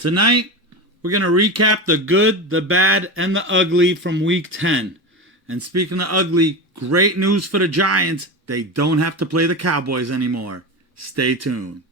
Tonight, we're going to recap the good, the bad, and the ugly from Week 10. And speaking of ugly, great news for the Giants. They don't have to play the Cowboys anymore. Stay tuned.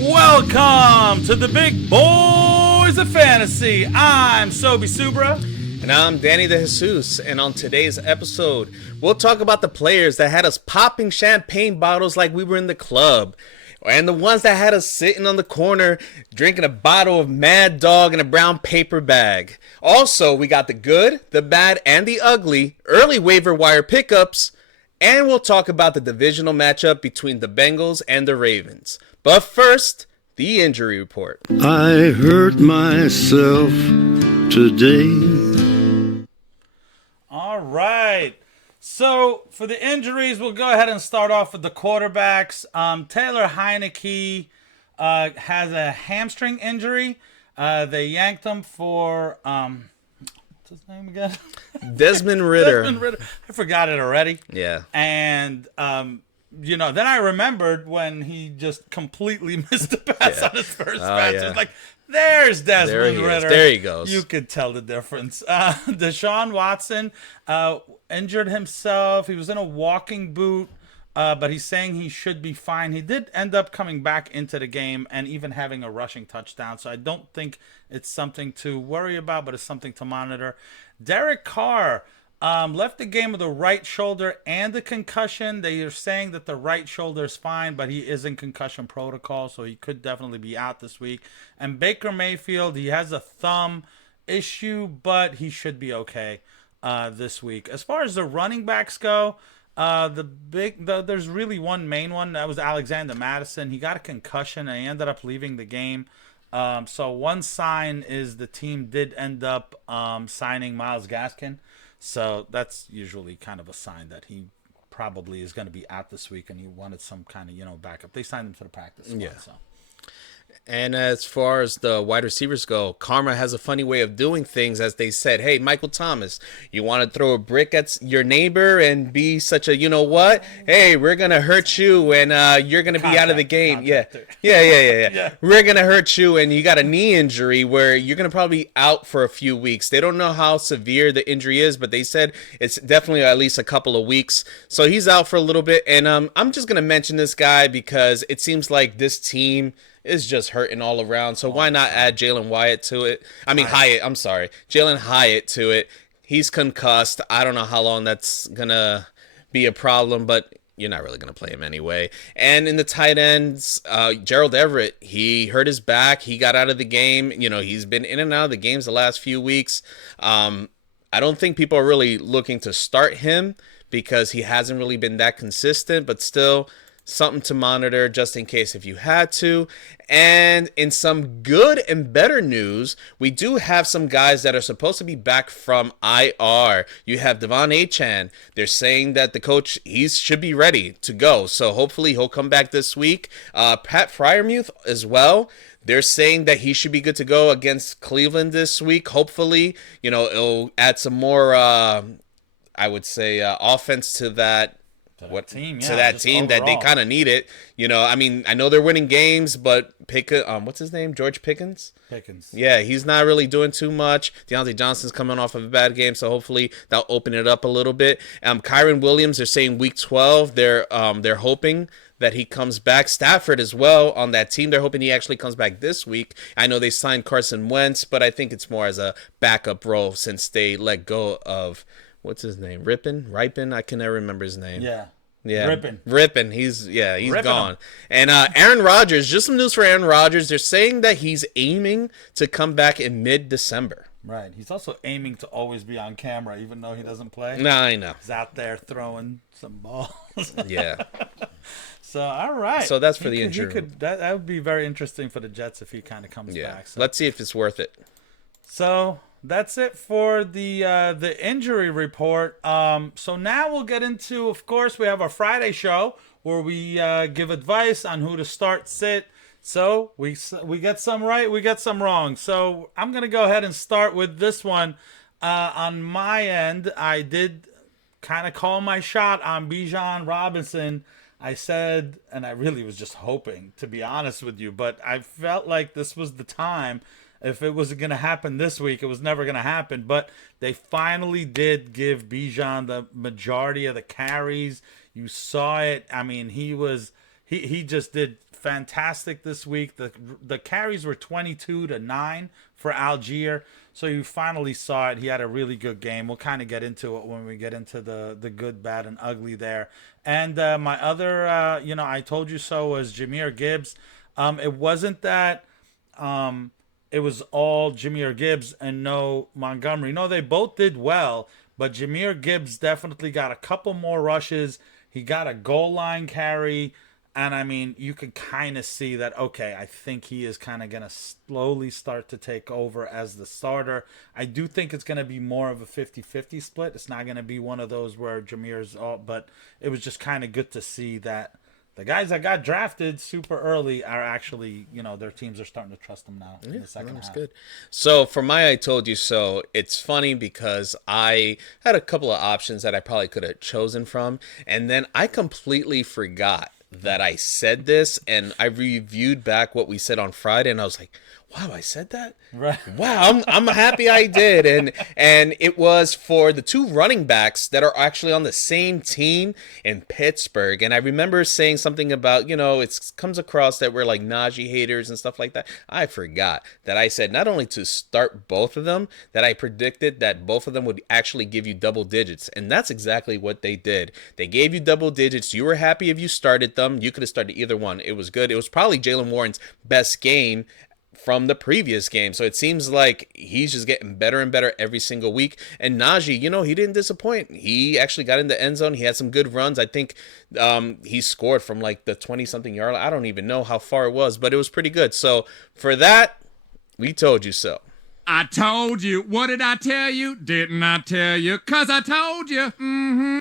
Welcome to the Big Boys of Fantasy. I'm Sobi Subra. And I'm Danny the Jesus. And on today's episode, we'll talk about the players that had us popping champagne bottles like we were in the club. And the ones that had us sitting on the corner drinking a bottle of Mad Dog in a brown paper bag. Also, we got the good, the bad, and the ugly early waiver wire pickups. And we'll talk about the divisional matchup between the Bengals and the Ravens. But first, the injury report. I hurt myself today. All right. So for the injuries, we'll go ahead and start off with the quarterbacks. Taylor Heineke has a hamstring injury. They yanked him for what's his name again? Desmond Ridder. Desmond Ridder. I forgot it already. Yeah. And then I remembered when he just completely missed the pass on his first match. Yeah. It's like, there's Desmond Ridder. There he goes. You could tell the difference. Deshaun Watson injured himself. He was in a walking boot, but he's saying he should be fine. He did end up coming back into the game and even having a rushing touchdown. So I don't think it's something to worry about, but it's something to monitor. Derek Carr left the game with a right shoulder and a concussion. They are saying that the right shoulder is fine, but he is in concussion protocol, so he could definitely be out this week. And Baker Mayfield, he has a thumb issue, but he should be okay this week. As far as the running backs go, there's really one main one. That was Alexander Madison. He got a concussion and he ended up leaving the game. So one sign is the team did end up signing Myles Gaskin. So that's usually kind of a sign that he probably is going to be out this week and he wanted some kind of, backup. They signed him to the practice squad. Yeah. So. And as far as the wide receivers go, Karma has a funny way of doing things. As they said, hey, Michael Thomas, you want to throw a brick at your neighbor and be such a, you know what? Hey, we're going to hurt you and you're going to be out of the game. Yeah. We're going to hurt you and you got a knee injury where you're going to probably be out for a few weeks. They don't know how severe the injury is, but they said it's definitely at least a couple of weeks. So he's out for a little bit. And I'm just going to mention this guy because it seems like this team is just hurting all around. So why not add Jalen Hyatt to it? Jalen Hyatt to it. He's concussed. I don't know how long that's going to be a problem, but you're not really going to play him anyway. And in the tight ends, Gerald Everett, he hurt his back. He got out of the game. He's been in and out of the games the last few weeks. I don't think people are really looking to start him because he hasn't really been that consistent, but still something to monitor just in case if you had to. And in some good and better news, we do have some guys that are supposed to be back from IR. You have Devon Achane. They're saying that the coach, he should be ready to go. So hopefully he'll come back this week. Pat Freiermuth as well. They're saying that he should be good to go against Cleveland this week. Hopefully, it'll add some more, offense to that. Team that they kind of need it. I know they're winning games, but what's his name? George Pickens? Pickens. Yeah, he's not really doing too much. Deontay Johnson's coming off of a bad game, so hopefully that'll open it up a little bit. Kyron Williams, they're saying week 12. They're hoping that he comes back. Stafford as well on that team. They're hoping he actually comes back this week. I know they signed Carson Wentz, but I think it's more as a backup role since they let go of what's his name? Ripon? I can never remember his name. Yeah. Ripon. He's Ripping gone. him. And Aaron Rodgers, just some news for Aaron Rodgers. They're saying that he's aiming to come back in mid-December. Right. He's also aiming to always be on camera, even though he doesn't play. Nah, I know. He's out there throwing some balls. Yeah. So, all right. So that's for the injury. That would be very interesting for the Jets if he kind of comes back. So. Let's see if it's worth it. So that's it for the injury report. So now we'll get into, of course, we have our Friday show where we give advice on who to start, sit, So we get some right, we get some wrong. So I'm gonna go ahead and start with this one. On my end, I did kind of call my shot on Bijan Robinson. I said, and I really was just hoping, to be honest with you, but I felt like this was the time. If it was going to happen this week, it was never going to happen. But they finally did give Bijan the majority of the carries. You saw it. I mean, he just did fantastic this week. The carries were 22-9 for Algier. So you finally saw it. He had a really good game. We'll kind of get into it when we get into the good, bad, and ugly there. And my other, I told you so was Jahmyr Gibbs. It wasn't that it was all Jahmyr Gibbs and no Montgomery. No, they both did well, but Jahmyr Gibbs definitely got a couple more rushes. He got a goal line carry. And I mean, you could kind of see that, okay, I think he is kind of going to slowly start to take over as the starter. I do think it's going to be more of a 50-50 split. It's not going to be one of those where Jameer's all, but it was just kind of good to see that the guys that got drafted super early are actually, their teams are starting to trust them now in the second half. Good. So for my I told you so, it's funny because I had a couple of options that I probably could have chosen from, and then I completely forgot that I said this, and I reviewed back what we said on Friday, and I was like, wow, I said that? Right. Wow, I'm happy I did. And it was for the two running backs that are actually on the same team in Pittsburgh. And I remember saying something about, it comes across that we're like Najee haters and stuff like that. I forgot that I said not only to start both of them, that I predicted that both of them would actually give you double digits. And that's exactly what they did. They gave you double digits. You were happy if you started them. You could have started either one. It was good. It was probably Jaylen Warren's best game from the previous game. So it seems like he's just getting better and better every single week. And Najee, he didn't disappoint. He actually got in the end zone. He had some good runs. I think he scored from like the 20-something yard line. I don't even know how far it was, but it was pretty good. So for that, we told you so. I told you. What did I tell you? Didn't I tell you? 'Cause I told you. Mm-hmm.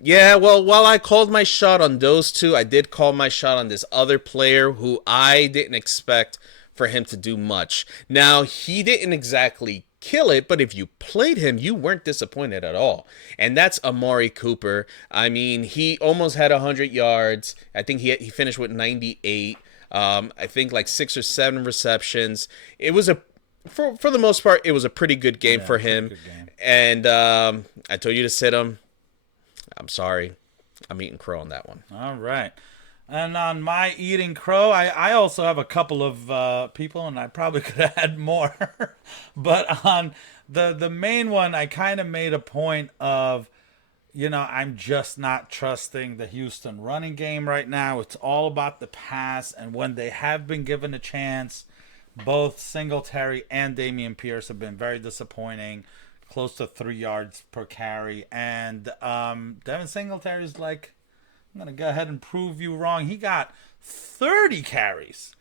Yeah, well, while I called my shot on those two, I did call my shot on this other player who I didn't expect for him to do much. Now, he didn't exactly kill it, but if you played him, you weren't disappointed at all. And that's Amari Cooper. I mean, he almost had 100 yards. I think he finished with 98. I think like 6 or 7 receptions. It was for the most part, it was a pretty good game for him. Game. And I told you to sit him. I'm sorry. I'm eating crow on that one. All right. And on my eating crow, I also have a couple of people, and I probably could have had more. But on the main one, I kind of made a point of, I'm just not trusting the Houston running game right now. It's all about the pass, and when they have been given a chance, both Singletary and Dameon Pierce have been very disappointing, close to 3 yards per carry. And Devin Singletary's like, I'm going to go ahead and prove you wrong. He got 30 carries.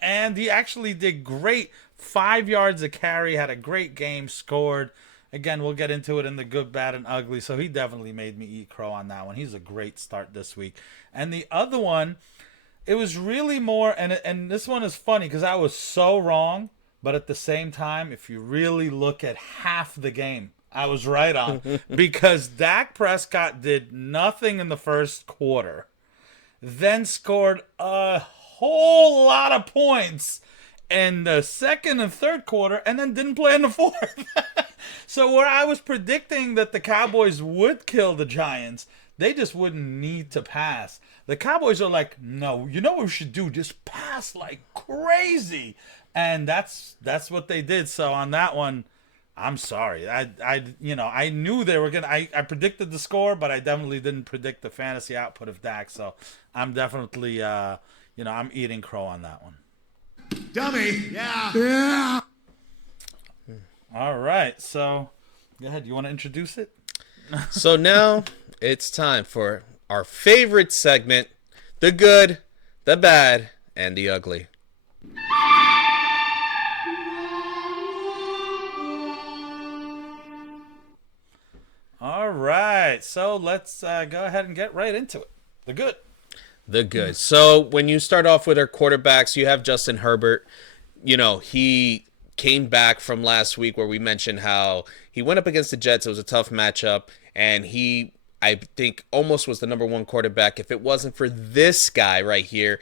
And he actually did great. 5 yards a carry, had a great game, scored. Again, we'll get into it in the good, bad, and ugly. So he definitely made me eat crow on that one. He's a great start this week. And the other one, it was really more, and this one is funny because I was so wrong. But at the same time, if you really look at half the game, I was right on. Because Dak Prescott did nothing in the first quarter, then scored a whole lot of points in the second and third quarter, and then didn't play in the fourth. So where I was predicting that the Cowboys would kill the Giants, they just wouldn't need to pass. The Cowboys are like, no, you know what we should do? Just pass like crazy. And that's what they did. So on that one, I'm sorry. I knew they were gonna. I predicted the score, but I definitely didn't predict the fantasy output of Dak. So I'm definitely, I'm eating crow on that one. Dummy. Yeah. All right. So go ahead. You want to introduce it? So now it's time for our favorite segment: the good, the bad, and the ugly. All right, so let's go ahead and get right into it. The good. The good. So when you start off with our quarterbacks, you have Justin Herbert. He came back from last week where we mentioned how he went up against the Jets. It was a tough matchup, and I think, almost was the number one quarterback if it wasn't for this guy right here.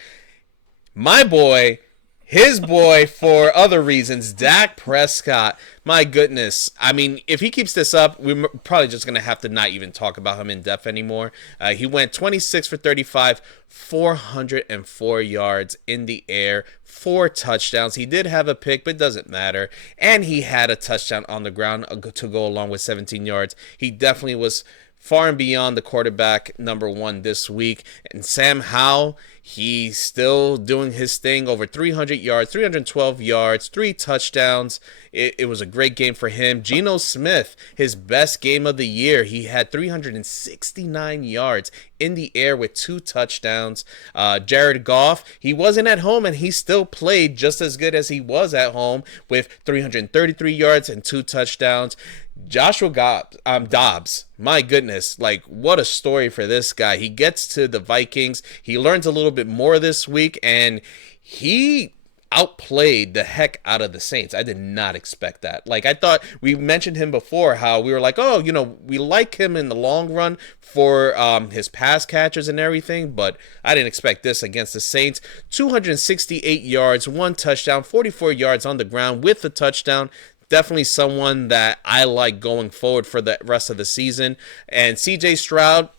My boy, his boy for other reasons, Dak Prescott. My goodness. I mean, if he keeps this up, we're probably just going to have to not even talk about him in depth anymore. He went 26 for 35, 404 yards in the air, 4 touchdowns. He did have a pick, but it doesn't matter. And he had a touchdown on the ground to go along with 17 yards. He definitely was far and beyond the quarterback number one this week. And Sam Howell, he's still doing his thing, over 300 yards, 312 yards, 3 touchdowns. It was a great game for him. Geno Smith, his best game of the year. He had 369 yards in the air with 2 touchdowns. Jared Goff, he wasn't at home, and he still played just as good as he was at home with 333 yards and 2 touchdowns. Joshua Dobbs, my goodness, like, what a story for this guy. He gets to the Vikings. He learns a little bit more this week, and he outplayed the heck out of the Saints. I did not expect that. Like, I thought, we mentioned him before, how we were like, oh, we like him in the long run for his pass catchers and everything, but I didn't expect this against the Saints. 268 yards, 1 touchdown, 44 yards on the ground with the touchdown. Definitely someone that I like going forward for the rest of the season. And CJ Stroud,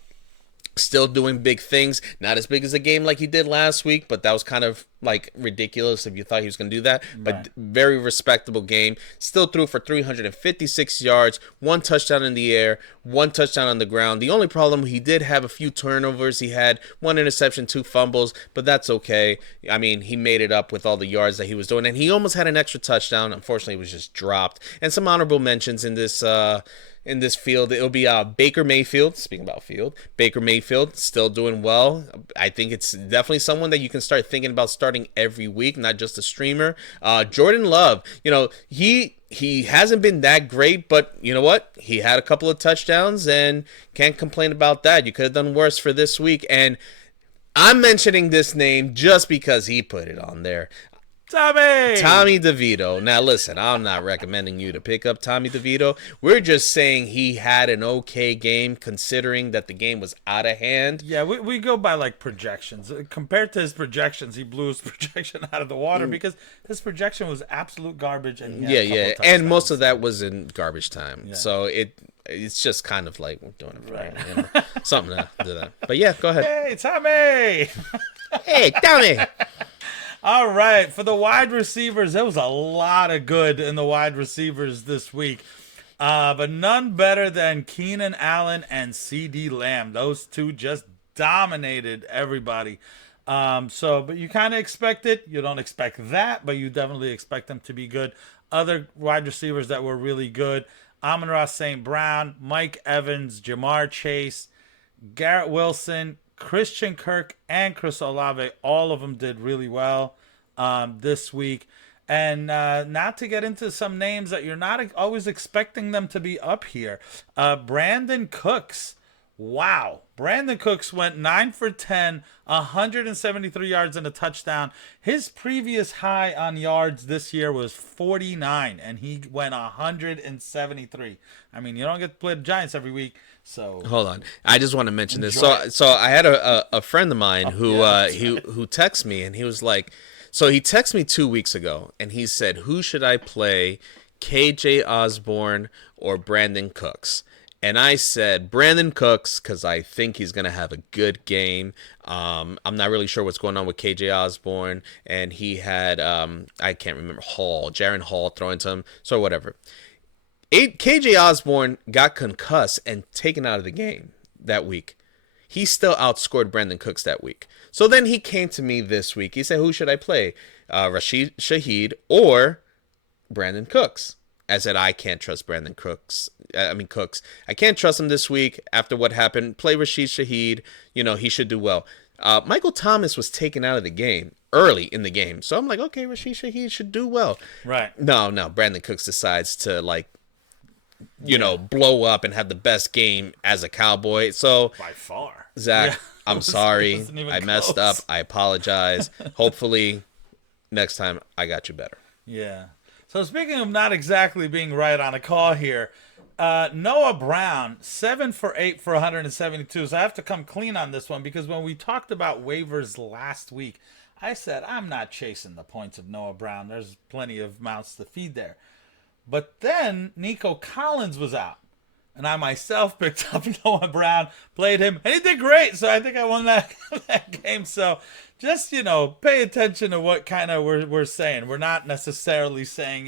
still doing big things. Not as big as a game like he did last week, but that was kind of like ridiculous if you thought he was going to do that. But Right. very respectable game. Still threw for 356 yards, 1 touchdown in the air, 1 touchdown on the ground. The only problem, he did have a few turnovers. He had 1 interception, 2 fumbles, but that's okay. I mean, he made it up with all the yards that he was doing, and he almost had an extra touchdown. Unfortunately, it was just dropped. And some honorable mentions in this field. It'll be Baker Mayfield. Speaking about field, Baker Mayfield still doing well. I think it's definitely someone that you can start thinking about starting every week, not just a streamer. Jordan Love, he hasn't been that great, but you know what? He had a couple of touchdowns and can't complain about that. You could have done worse for this week. And I'm mentioning this name just because he put it on there. Tommy DeVito. Now, listen, I'm not recommending you to pick up Tommy DeVito. We're just saying he had an okay game considering that the game was out of hand. Yeah, we go by like projections. Compared to his projections, he blew his projection out of the water because his projection was absolute garbage. And he had a couple of And most touchdowns. of that was in garbage time. Yeah. So it's just kind of like we're doing it for right. Something to do that. But yeah, go ahead. Hey, Tommy! Hey, Tommy! All right, for the wide receivers, there was a lot of good in the wide receivers this week. But none better than Keenan Allen and CeeDee Lamb. Those two just dominated everybody. But you kind of expect it. You don't expect that, but you definitely expect them to be good. Other wide receivers that were really good: Amon-Ra St. Brown, Mike Evans, Jamar Chase, Garrett Wilson, Christian Kirk, and Chris Olave. All of them did really well this week. And not to get into some names that you're not always expecting them to be up here. Brandon Cooks. Wow. Brandon Cooks went 9 for 10, 173 yards and a touchdown. His previous high on yards this year was 49, and he went 173. I mean, you don't get to play the Giants every week, so... Hold on. I just want to mention this. Enjoy So I had a friend of mine who texted me, and he was like... So he texted me 2 weeks ago, and he said, who should I play, KJ Osborne or Brandon Cooks? And I said Brandon Cooks because I think he's going to have a good game. I'm not really sure what's going on with KJ Osborne. And he had, I can't remember, Jaron Hall throwing to him. So whatever. KJ Osborne got concussed and taken out of the game that week. He still outscored Brandon Cooks that week. So then he came to me this week. He said, who should I play? Rashid Shaheed or Brandon Cooks? I said, I can't trust Brandon Cooks. I can't trust him this week after what happened. Play Rashid Shaheed. He should do well. Michael Thomas was taken out of the game early in the game. So I'm like, okay, Rashid Shaheed should do well. Right. No. Brandon Cooks decides to, blow up and have the best game as a Cowboy. So By far. Zach, I'm It sorry. wasn't even I messed close. up. I apologize. Hopefully, next time I got you better. Yeah. So speaking of not exactly being right on a call here, Noah Brown, 7 for 8 for 172. So I have to come clean on this one because when we talked about waivers last week, I said I'm not chasing the points of Noah Brown. There's plenty of mouths to feed there. But then Nico Collins was out. And I myself picked up Noah Brown, played him, and he did great. So I think I won that, that game. So just, pay attention to what kind of we're saying. We're not necessarily saying,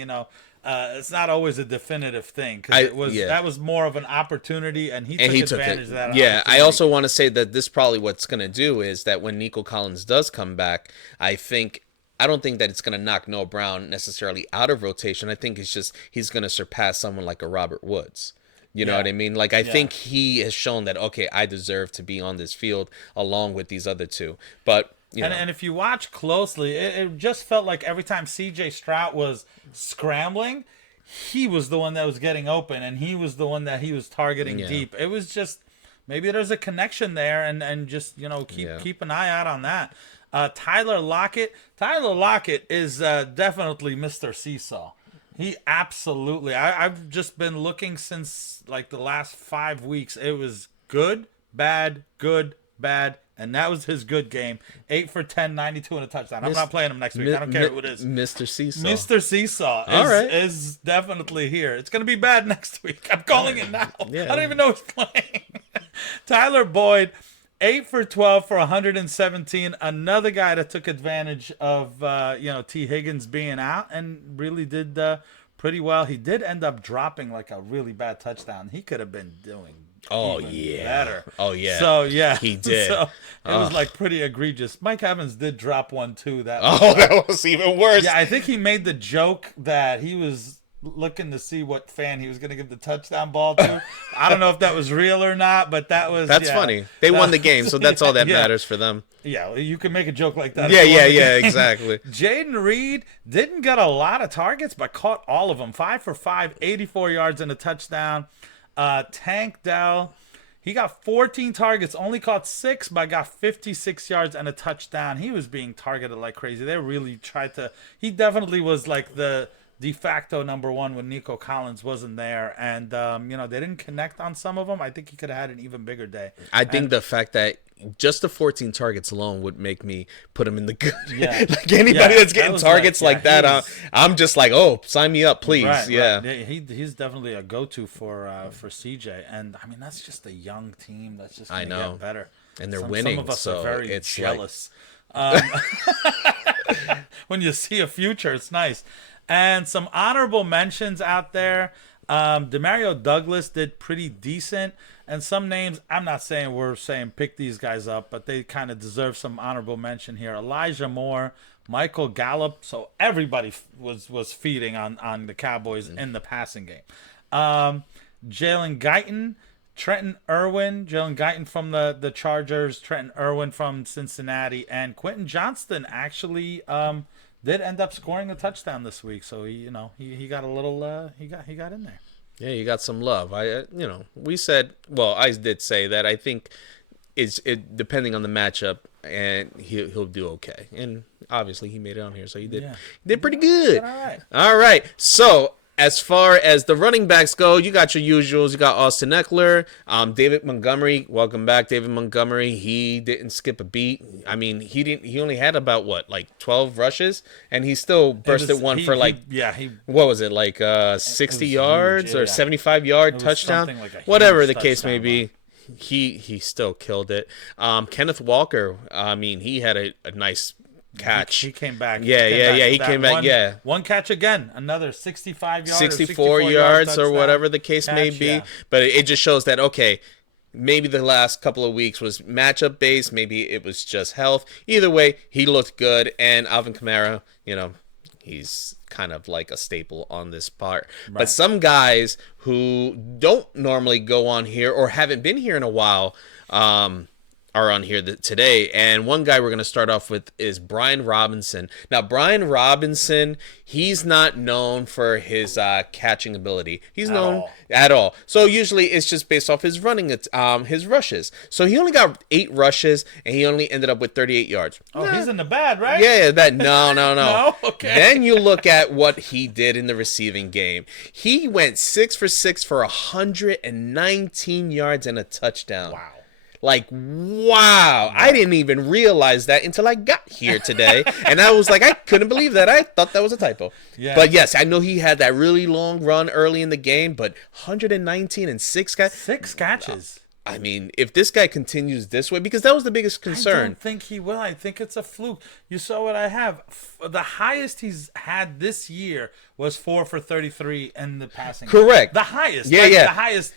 it's not always a definitive thing. Because that was more of an opportunity, and he took advantage of that Yeah, opportunity. I also want to say that this probably what's going to do is that when Nico Collins does come back, I don't think that it's going to knock Noah Brown necessarily out of rotation. I think it's just he's going to surpass someone like a Robert Woods. You know what I mean? Like, I think he has shown that, okay, I deserve to be on this field along with these other two. But, And if you watch closely, it just felt like every time C.J. Stroud was scrambling, he was the one that was getting open, and he was the one that he was targeting deep. It was just, maybe there's a connection there, and just, keep an eye out on that. Tyler Lockett is definitely Mr. Seesaw. He absolutely. I've just been looking since like the last 5 weeks. It was good, bad, and that was his good game. 8 for 10, 92 and a touchdown. I'm not playing him next week. I don't care who it is. Mr. Seesaw. Mr. Seesaw is definitely here. It's gonna be bad next week. I'm calling it now. Yeah. I don't even know who's playing. Tyler Boyd. 8 for 12 for 117. Another guy that took advantage of T. Higgins being out and really did pretty well. He did end up dropping like a really bad touchdown. He could have been doing better. Oh yeah. So yeah, he did. So it was like pretty egregious. Mike Evans did drop one too. That was even worse. Yeah, I think he made the joke that he was looking to see what fan he was going to give the touchdown ball to. I don't know if that was real or not, but that's funny. They won the game, so that's all that matters for them. Yeah, you can make a joke like that. Yeah, exactly. Jaden Reed didn't get a lot of targets, but caught all of them. 5 for 5, 84 yards and a touchdown. Tank Dell, he got 14 targets, only caught 6, but got 56 yards and a touchdown. He was being targeted like crazy. They really tried to. He definitely was like the de facto number one when Nico Collins wasn't there, and they didn't connect on some of them. I think he could have had an even bigger day. I think the fact that just the 14 targets alone would make me put him in the good. Yeah. Like anybody that's getting targets like that, I'm just like, oh, sign me up, please. Right, yeah. Right. He's definitely a go-to for CJ, and I mean that's just a young team that's just going to get better, and they're winning. Some of us so are very it's jealous. When you see a future, it's nice. And some honorable mentions out there. Demario Douglas did pretty decent. And some names, I'm not saying we're saying pick these guys up, but they kind of deserve some honorable mention here. Elijah Moore, Michael Gallup. So everybody was feeding on the Cowboys in the passing game. Jalen Guyton, Trenton Irwin, Jalen Guyton from the Chargers, Trenton Irwin from Cincinnati, and Quentin Johnston actually did end up scoring a touchdown this week. So he got a little he got in there. Yeah, you got some love. We said, well, I did say that I think it depending on the matchup, and he'll do okay. And obviously he made it on here, so he did pretty good. All right. So as far as the running backs go, you got your usuals. You got Austin Eckler, David Montgomery. Welcome back, David Montgomery. He didn't skip a beat. I mean, he only had about 12 rushes, and he still bursted what was it, 60 yards huge, or 75-yard touchdown, like whatever the case may be. He still killed it. Kenneth Walker. I mean, he had a nice catch. He came back. He came back. One catch again, another 65 yards, 64 yards or whatever the case may be. Yeah. But it just shows that, okay, maybe the last couple of weeks was matchup based. Maybe it was just health. Either way, he looked good. And Alvin Kamara, he's kind of like a staple on this part. Right. But some guys who don't normally go on here or haven't been here in a while, are on here today. And one guy we're going to start off with is Brian Robinson. Now, Brian Robinson, he's not known for his catching ability. He's known at all. So usually it's just based off his running, his rushes. So he only got 8 rushes, and he only ended up with 38 yards. Oh, he's in the bad, right? Yeah, no. No? Okay. Then you look at what he did in the receiving game. He went 6 for 6 for 119 yards and a touchdown. Wow. Like, wow. I didn't even realize that until I got here today. And I was like, I couldn't believe that. I thought that was a typo. Yeah. But yes, I know he had that really long run early in the game, but 119 and 6 guys. 6 catches. I mean, if this guy continues this way, because that was the biggest I concern. don't think he will. I think it's a fluke. You saw what I have. The highest he's had this year was 4 for 33 in the passing. Correct. The highest. Yeah. The highest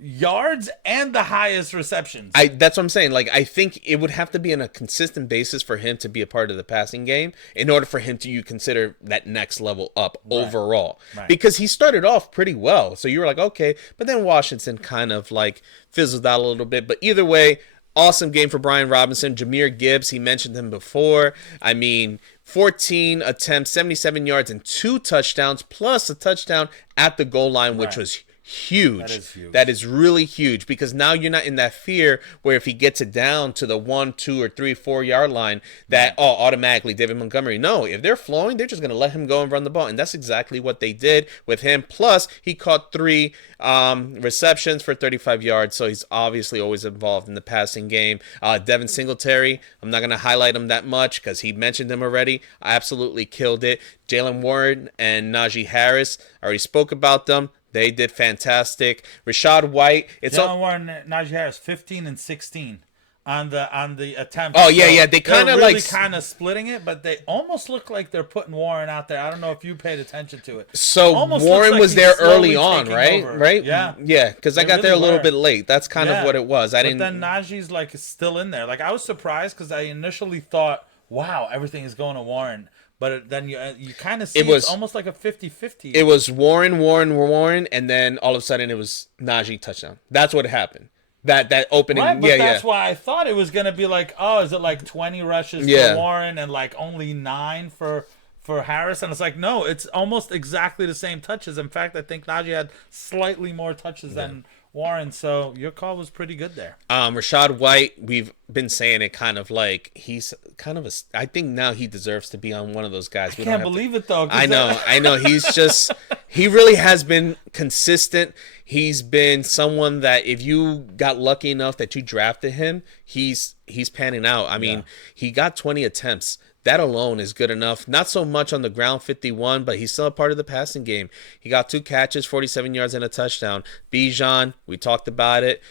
yards and the highest receptions. That's what I'm saying. Like, I think it would have to be on a consistent basis for him to be a part of the passing game in order for him to you consider that next level up overall. Right. Because he started off pretty well. So you were like, okay. But then Washington kind of like fizzled out a little bit. But either way, awesome game for Brian Robinson. Jameer Gibbs, he mentioned him before. I mean, 14 attempts, 77 yards, and 2 touchdowns, plus a touchdown at the goal line, which was huge. That is huge. That is really huge, because now you're not in that fear where if he gets it down to the 1, 2, or 3, 4 yard line that automatically David Montgomery. No, if they're flowing, they're just going to let him go and run the ball, and that's exactly what they did with him. Plus, he caught 3 receptions for 35 yards, so he's obviously always involved in the passing game. Devin Singletary, I'm not going to highlight him that much because he mentioned him already. Absolutely killed it. Jalen Warren and Najee Harris, I already spoke about them. They did fantastic. Rashad White. Jalen Warren, Najee Harris, 15 and 16 on the attempt. Oh yeah. They kind of really kind of splitting it, but they almost look like they're putting Warren out there. I don't know if you paid attention to it. So Almost Warren looks like was he's there slowly early on, taking right? over. Right? Yeah. Yeah, because I They got there a really little were. bit late. That's kind of what it was. But then Najee's like still in there. Like, I was surprised because I initially thought, wow, everything is going to Warren. But then you kind of see it's almost like a 50-50. It was Warren, and then all of a sudden it was Najee touchdown. That's what happened. That opening, right, but that's why I thought it was going to be like, oh, is it like 20 rushes for Warren and like only 9 for Harris? And it's like, no, it's almost exactly the same touches. In fact, I think Najee had slightly more touches than Warren, so your call was pretty good there. Rashad White, we've been saying it kind of like he's kind of I think now he deserves to be on one of those guys. I can't believe it though. I know. He's just, he really has been consistent. He's been someone that if you got lucky enough that you drafted him, he's panning out. I mean, he got 20 attempts. That alone is good enough. Not so much on the ground, 51, but he's still a part of the passing game. He got 2 catches, 47 yards, and a touchdown. Bijan, we talked about it.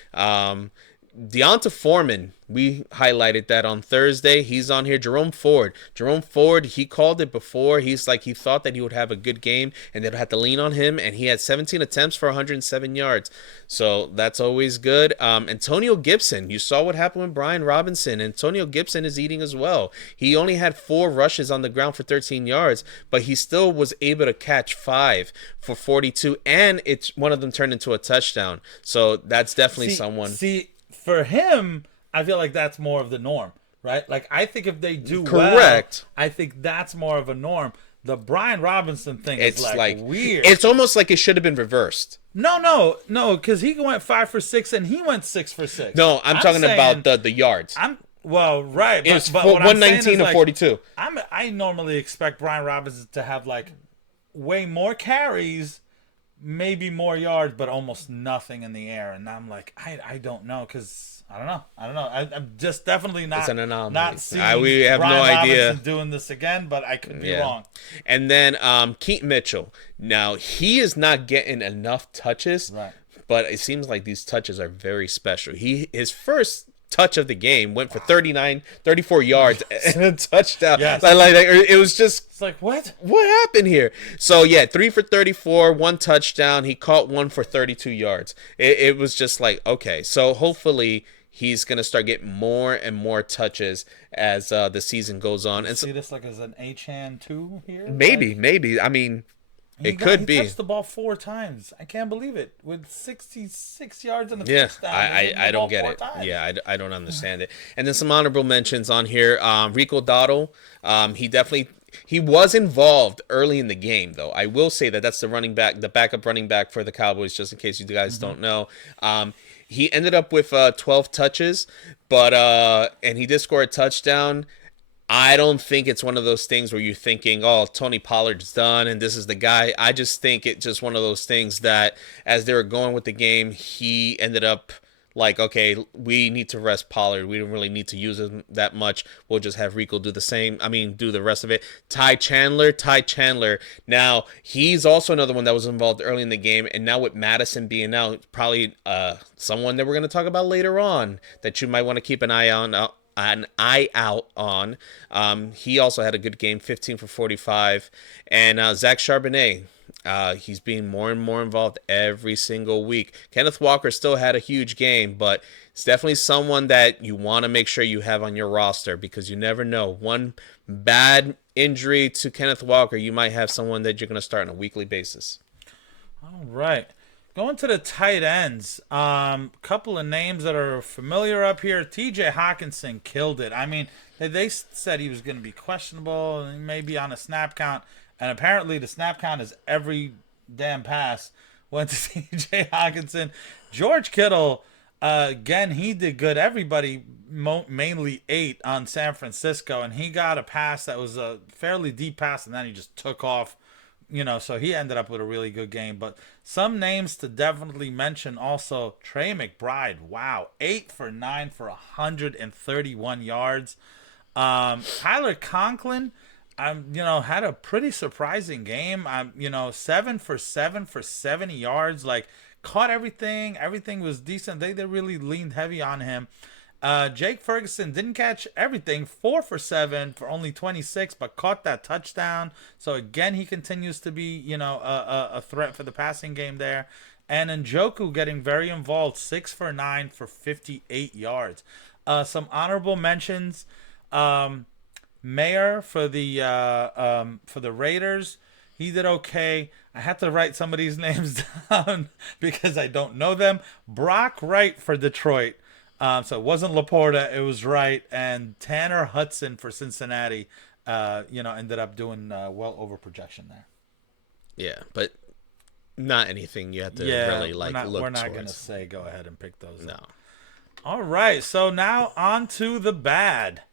Deonta Foreman, we highlighted that on Thursday. He's on here. Jerome Ford, he called it before. He's like, he thought that he would have a good game and they'd have to lean on him. And he had 17 attempts for 107 yards. So that's always good. Antonio Gibson, you saw what happened with Brian Robinson. Antonio Gibson is eating as well. He only had 4 rushes on the ground for 13 yards, but he still was able to catch 5 for 42. And one of them turned into a touchdown. So that's definitely someone. For him, I feel like that's more of the norm, right? Like, I think if they do Correct. well, I think that's more of a norm. The Brian Robinson thing is like weird. It's almost like it should have been reversed. No, because he went 5 for 6 and he went 6 for 6. No, I'm talking about the yards. Right. It's but what 119 to 42. I normally expect Brian Robinson to have like way more carries, maybe more yards, but almost nothing in the air. And I'm like, I don't know, because I don't know. I'm just definitely not. It's an anomaly. Not seeing we have Brian no idea Robinson doing this again, but I could be wrong. And then Keaton Mitchell. Now, he is not getting enough touches, right, but it seems like these touches are very special. His first touch of the game went for 34 yards and a touchdown. Yes. It was just, it's like, what happened here? So 3 for 34, 1 touchdown. He caught 1 for 32 yards. It was just like, okay, so hopefully he's going to start getting more and more touches as the season goes on. And see this like as an H-hand too here? Maybe. I mean, He could be. touched the ball 4 times. I can't believe it. With 66 yards and a Yeah, touchdown. I don't get it. Yeah, I don't understand it. And then some honorable mentions on here. Rico Dotto, he was involved early in the game, though. I will say that's the backup running back for the Cowboys, just in case you guys don't know. He ended up with 12 touches, but and he did score a touchdown. I don't think it's one of those things where you're thinking, oh, Tony Pollard's done and this is the guy. I just think it's just one of those things that as they were going with the game, he ended up like, okay, we need to rest Pollard. We don't really need to use him that much. We'll just have Rico do the same. I mean, do the rest of it. Ty Chandler. Now, he's also another one that was involved early in the game. And now with Madison being out, probably someone that we're going to talk about later on that you might want to keep an eye out on. He also had a good game, 15 for 45. And Zach Charbonnet, he's being more and more involved every single week. Kenneth Walker still had a huge game, but it's definitely someone that you want to make sure you have on your roster because you never know. One bad injury to Kenneth Walker, you might have someone that you're going to start on a weekly basis. All right. Going to the tight ends, couple of names that are familiar up here. T.J. Hawkinson killed it. I mean, they said he was going to be questionable and maybe on a snap count, and apparently the snap count is every damn pass went to T.J. Hawkinson. George Kittle, again, he did good. Everybody mainly ate on San Francisco, and he got a pass that was a fairly deep pass, and then he just took off. So he ended up with a really good game. But some names to definitely mention also, Trey McBride. Wow, 8 for 9 for 131 yards. Tyler Conklin, had a pretty surprising game. 7 for 7 for 70 yards. Like, caught everything. Everything was decent. They really leaned heavy on him. Jake Ferguson didn't catch everything, 4 for 7 for only 26, but caught that touchdown. So again, he continues to be, a threat for the passing game there. And Njoku getting very involved, 6 for 9 for 58 yards. Some honorable mentions. Mayer for the Raiders, he did okay. I had to write some of these names down because I don't know them. Brock Wright for Detroit. So it wasn't Laporta, it was Wright, and Tanner Hudson for Cincinnati, ended up doing well over projection there. Yeah, but not anything you have to really look towards. We're not going to say go ahead and pick those No. up. All right, so now on to the bad.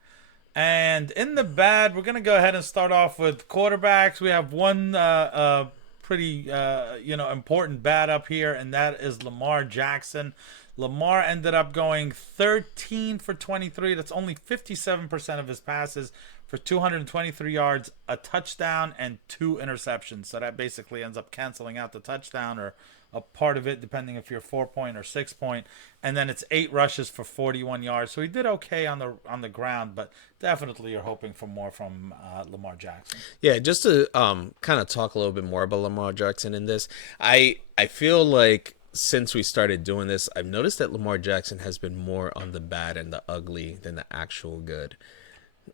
And in the bad, we're going to go ahead and start off with quarterbacks. We have one pretty, important bad up here, and that is Lamar Jackson. Lamar ended up going 13 for 23. That's only 57% of his passes for 223 yards, a touchdown, and 2 interceptions. So that basically ends up canceling out the touchdown or a part of it, depending if you're 4-point or 6-point. And then it's 8 rushes for 41 yards. So he did okay on the ground, but definitely you're hoping for more from Lamar Jackson. Yeah, just to kind of talk a little bit more about Lamar Jackson in this, I feel like since we started doing this, I've noticed that Lamar Jackson has been more on the bad and the ugly than the actual good.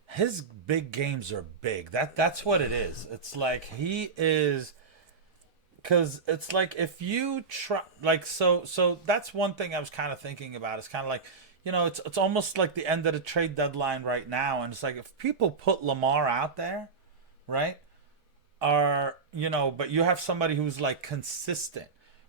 His big games are big. That's what it is. It's like he is, because it's like if you try, like, so that's one thing I was kind of thinking about. It's kind of like, it's almost like the end of the trade deadline right now, and it's like if people put Lamar out there, right, but you have somebody who's like consistent.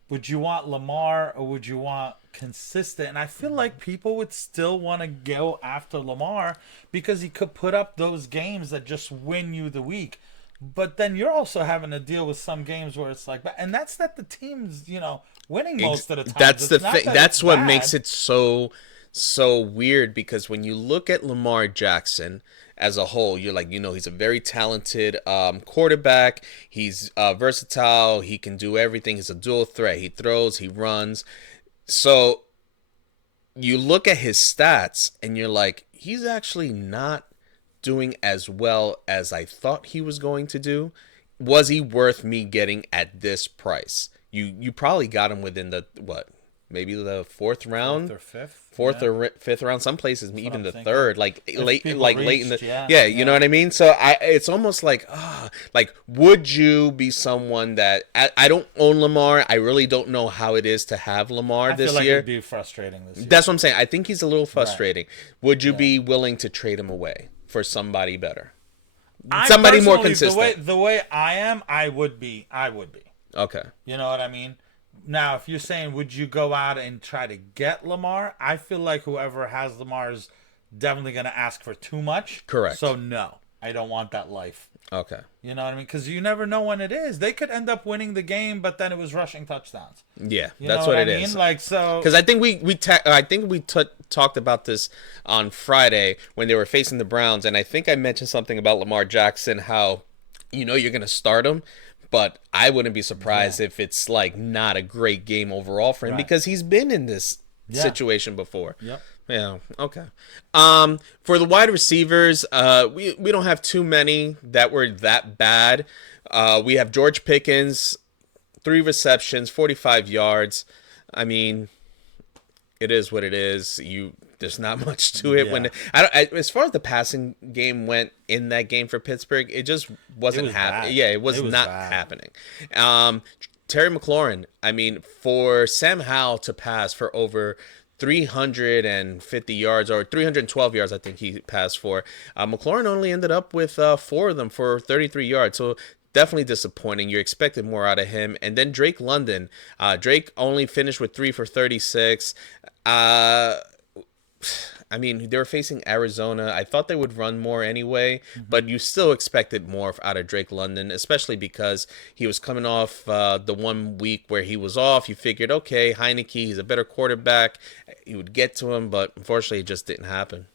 Would you want Lamar or would you want consistent? And I feel like people would still want to go after Lamar because he could put up those games that just win you the week. But then you're also having to deal with some games where it's like, and that's that the team's, winning most of the time. That's the thing. That's what makes it so weird, because when you look at Lamar Jackson as a whole, you're like, he's a very talented quarterback. He's versatile. He can do everything. He's a dual threat. He throws, he runs. So you look at his stats and you're like, he's actually not doing as well as I thought he was going to do. Was he worth me getting at this price? You probably got him within the, maybe the fourth round. Fourth or fifth. Fourth yeah. or fifth round, some places even I'm the thinking. third, like If late, people like late in the reached, yeah, yeah, you yeah. know what I mean. So it's almost like would you be someone that I don't own Lamar. I really don't know how it is to have Lamar I this feel like year. it'd be frustrating this year. That's what I'm saying. I think he's a little frustrating. Would you be willing to trade him away for somebody better, somebody more consistent? The way I am, I would be. Okay. You know what I mean? Now, if you're saying, would you go out and try to get Lamar? I feel like whoever has Lamar is definitely going to ask for too much. Correct. So, no, I don't want that life. Okay. You know what I mean? Because you never know when it is. They could end up winning the game, but then it was rushing touchdowns. Yeah, You that's know what I it mean? is. Like, so. Because I think we talked about this on Friday when they were facing the Browns, and I think I mentioned something about Lamar Jackson, how you're going to start him, but I wouldn't be surprised if it's like not a great game overall for him because he's been in this situation before. Yep. Yeah. Okay. For the wide receivers, we don't have too many that were that bad. We have George Pickens, 3 receptions, 45 yards. I mean, it is what it is. There's not much to it. Yeah. When as far as the passing game went in that game for Pittsburgh, it just wasn't happening. Yeah, it was not happening. Terry McLaurin, I mean, for Sam Howell to pass for over 350 yards or 312 yards, I think he passed for. McLaurin only ended up with 4 of them for 33 yards. So definitely disappointing. You expected more out of him. And then Drake London. Drake only finished with 3 for 36. I mean, they were facing Arizona. I thought they would run more anyway, but you still expected more out of Drake London, especially because he was coming off the 1 week where he was off. You figured, okay, Heineke, he's a better quarterback. He would get to him, but unfortunately, it just didn't happen.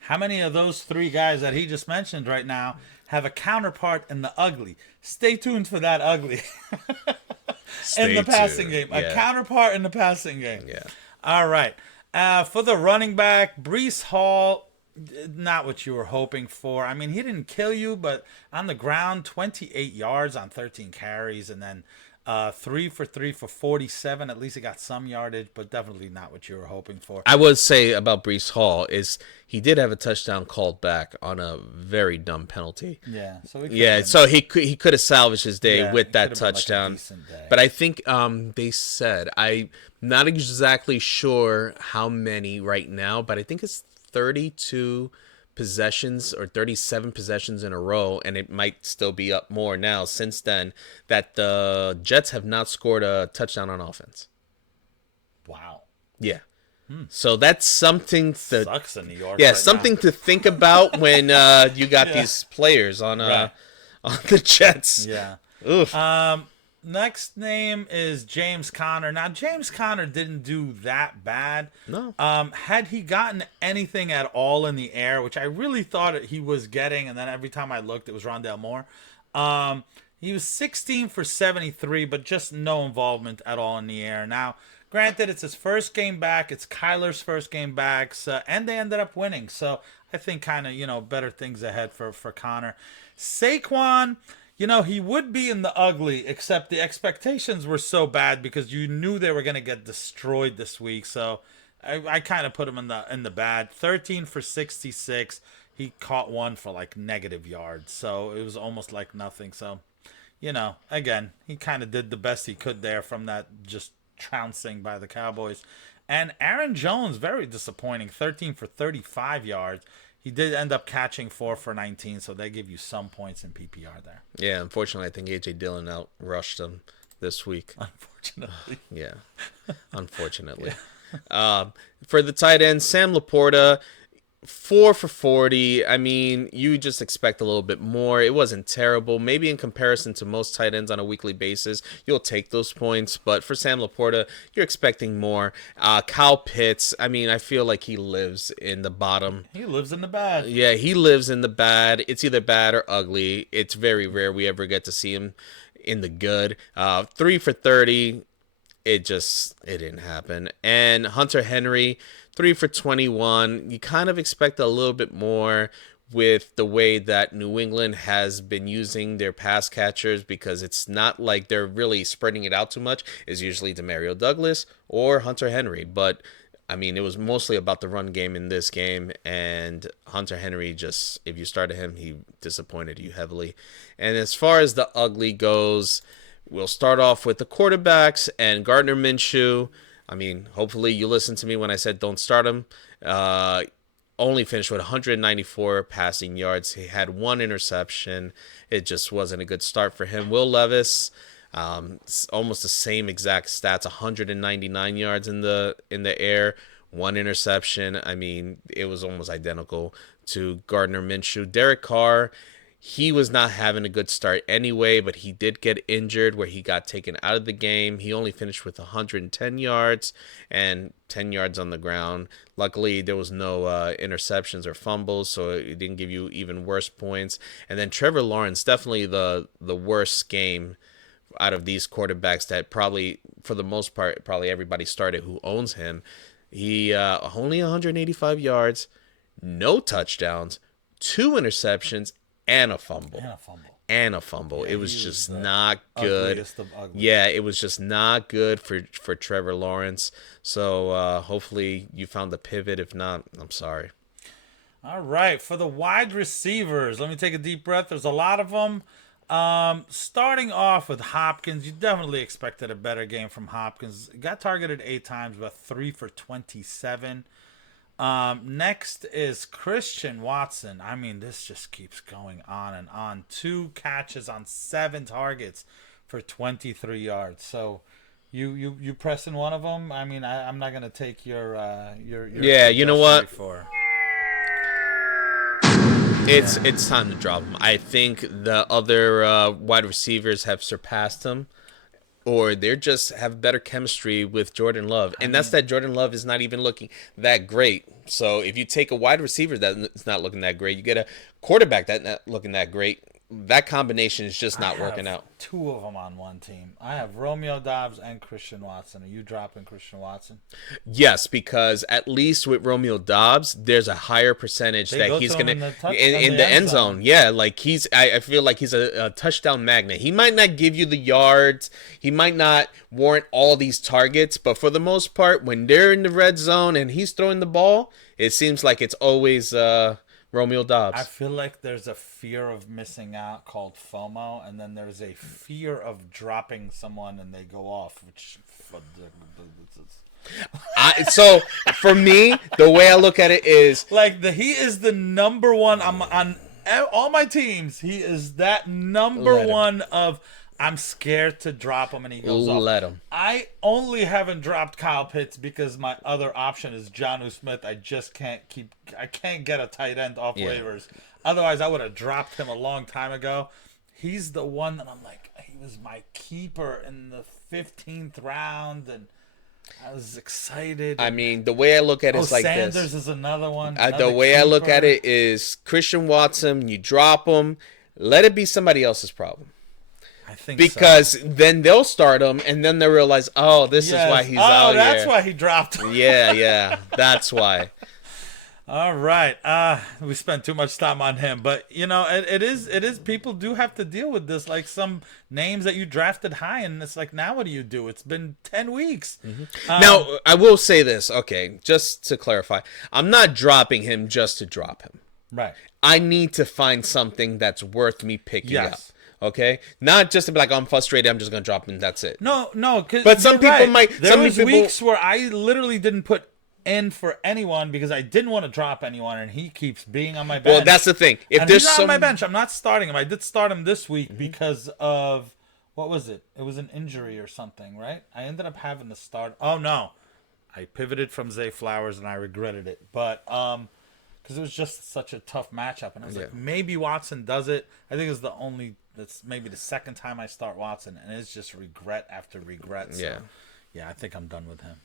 How many of those 3 guys that he just mentioned right now have a counterpart in the ugly? Stay tuned for that ugly in the passing game. Yeah. A counterpart in the passing game. Yeah. All right. For the running back, Breece Hall, not what you were hoping for. I mean, he didn't kill you, but on the ground, 28 yards on 13 carries, and then 3 for 3 for 47. At least he got some yardage, but definitely not what you were hoping for. I would say about Breece Hall is he did have a touchdown called back on a very dumb penalty. Yeah. So he could have salvaged his day with it that could've been like a touchdown. decent day. But I think they said, I'm not exactly sure how many right now, but I think it's 32 possessions or 37 possessions in a row, and it might still be up more now since then, that the Jets have not scored a touchdown on offense. Wow. Yeah. So that's something to Sucks in New York. yeah, right something now. to think about when you got these players on on the Jets. Yeah. Oof. Next name is James Conner. Now, James Conner didn't do that bad. No. Had he gotten anything at all in the air, which I really thought he was getting, and then every time I looked, it was Rondale Moore. He was 16 for 73, but just no involvement at all in the air. Now, granted, it's his first game back. It's Kyler's first game back, so, and they ended up winning. So I think kind of, better things ahead for Conner. Saquon, he would be in the ugly, except the expectations were so bad because you knew they were going to get destroyed this week. So I kind of put him in the bad. 13 for 66. He caught one for like negative yards. So it was almost like nothing. So, again, he kind of did the best he could there from that just trouncing by the Cowboys. And Aaron Jones, very disappointing. 13 for 35 yards. He did end up catching 4 for 19, so they give you some points in PPR there. Yeah, unfortunately, I think A.J. Dillon outrushed him this week. Unfortunately. Yeah, unfortunately. For the tight end, Sam Laporta, 4 for 40. I mean, you just expect a little bit more. It wasn't terrible. Maybe in comparison to most tight ends on a weekly basis, you'll take those points. But for Sam Laporta, you're expecting more. Kyle Pitts, I mean, I feel like he lives in the bottom. He lives in the bad. Yeah, he lives in the bad. It's either bad or ugly. It's very rare we ever get to see him in the good. 3 for 30. It didn't happen. And Hunter Henry, 3 for 21. You kind of expect a little bit more. with the way that New England has been using their pass catchers, because it's not like they're really spreading it out too much. It's usually Demario Douglas or Hunter Henry. But, I mean, it was mostly about the run game in this game. And Hunter Henry just, if you started him, he disappointed you heavily. And as far as the ugly goes, we'll start off with the quarterbacks and Gardner Minshew. I mean, hopefully you listened to me when I said don't start him. Only finished with 194 passing yards. He had one interception. It just wasn't a good start for him. Will Levis, almost the same exact stats, 199 yards in the air, one interception. I mean, it was almost identical to Gardner Minshew. Derek Carr, he was not having a good start anyway, but he did get injured where he got taken out of the game. He only finished with 110 yards and 10 yards on the ground. Luckily, there was no interceptions or fumbles, so it didn't give you even worse points. And then Trevor Lawrence, definitely the worst game out of these quarterbacks that probably, for the most part, probably everybody started who owns him. He only 185 yards, no touchdowns, 2 interceptions, and a fumble. Yeah, it was just not good. Yeah, it was just not good for Trevor Lawrence. So hopefully you found the pivot. If not, I'm sorry. All right, for the wide receivers, let me take a deep breath. There's a lot of them. Starting off with Hopkins, you definitely expected a better game from Hopkins. Got targeted 8 times, but 3 for 27. Next is Christian Watson. I mean, this just keeps going on and on. 2 catches on 7 targets for 23 yards. So you pressing one of them? I mean, I'm not gonna take your yeah. You know what? It's time to drop him. I think the other wide receivers have surpassed him, or they just have better chemistry with Jordan Love. And that's that Jordan Love is not even looking that great. So if you take a wide receiver that's not looking that great, you get a quarterback that's not looking that great, that combination is just not working out. 2 of them on one team. I have Romeo Doubs and Christian Watson. Are you dropping Christian Watson? Yes, because at least with Romeo Doubs, there's a higher percentage that he's going to in the end zone. Yeah, like I feel like he's a touchdown magnet. He might not give you the yards. He might not warrant all these targets, but for the most part, when they're in the red zone and he's throwing the ball, it seems like it's always Romeo Doubs. I feel like there's a fear of missing out called FOMO, and then there's a fear of dropping someone and they go off, which so for me, the way I look at it is like he is the number one. I'm on all my teams. He is that number one of I'm scared to drop him and he goes off. Let him. I only haven't dropped Kyle Pitts because my other option is Jonnu Smith. I just can't get a tight end off waivers. Otherwise, I would have dropped him a long time ago. He's the one that I'm like, he was my keeper in the 15th round, and I was excited. I mean, the way I look at it is like Sanders this. Sanders is another one. The way I look at it is Christian Watson, you drop him, let it be somebody else's problem. I think because then they'll start him, and then they'll realize, oh, this is why he's out here. Oh, that's why he dropped him. Yeah, that's why. All right. We spent too much time on him, but you know, it is people do have to deal with this, like some names that you drafted high, and it's like, now what do you do? It's been 10 weeks. Mm-hmm. Now, I will say this, okay, just to clarify, I'm not dropping him just to drop him. Right. I need to find something that's worth me picking up. Okay, not just to be like, I'm frustrated, I'm just gonna drop him. That's it. No. But some people might. There was weeks where I literally didn't put in for anyone because I didn't want to drop anyone, and he keeps being on my bench. Well, that's the thing. If he's not on my bench, I'm not starting him. I did start him this week because of what was it? It was an injury or something, right? I ended up having to start. Oh no, I pivoted from Zay Flowers and I regretted it, but because it was just such a tough matchup, and I was like, maybe Watson does it. I think it's the only. That's maybe the second time I start Watson, and it's just regret after regret. So, yeah, I think I'm done with him.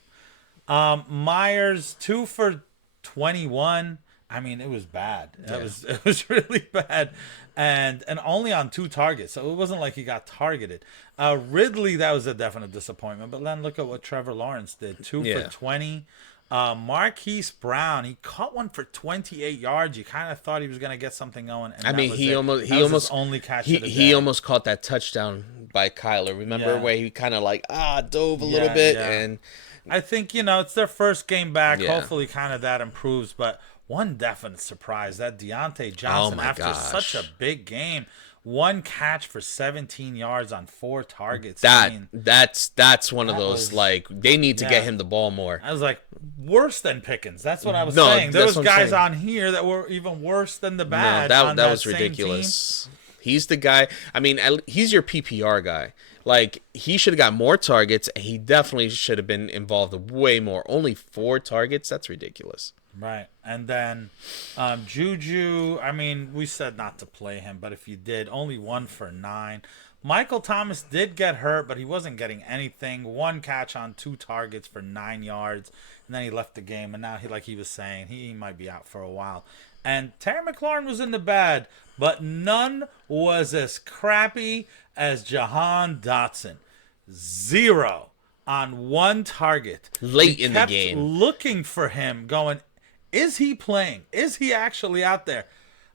Myers, 2 for 21. I mean, it was bad. It was really bad, and only on 2 targets, so it wasn't like he got targeted. Ridley, that was a definite disappointment. But then look at what Trevor Lawrence did: 2 for 20. Marquise Brown, he caught one for 28 yards. You kind of thought he was going to get something going. And I mean, he almost his only catch of the he day. almost caught that touchdown by Kyler. Remember Yeah. where he kind of like dove a little bit, yeah. and I think, it's their first game back. Yeah. Hopefully kind of that improves. But one definite surprise, that Deontay Johnson, my after such a gosh. big game, one catch for 17 yards on 4 targets. I mean, that's one of that those was- like they need to yeah. get him the ball more. I was like, worse than Pickens. That's what I was No, saying. There that's was what I'm guys saying. on here that were even worse than the No, bad. that on that was same ridiculous. He's the guy. I mean, he's your PPR guy. Like, he should have got more targets, and he definitely should have been involved way more. Only 4 targets? That's ridiculous. Right. And then Juju, I mean, we said not to play him, but if you did, only 1 for 9. Michael Thomas did get hurt, but he wasn't getting anything. 1 catch on 2 targets for 9 yards, and then he left the game. And now, like he was saying, he might be out for a while. And Terry McLaurin was in the bad, but none was as crappy as Jahan Dotson. 0 on 1 target. Late We in the kept game. looking for him, going, is he playing? Is he actually out there?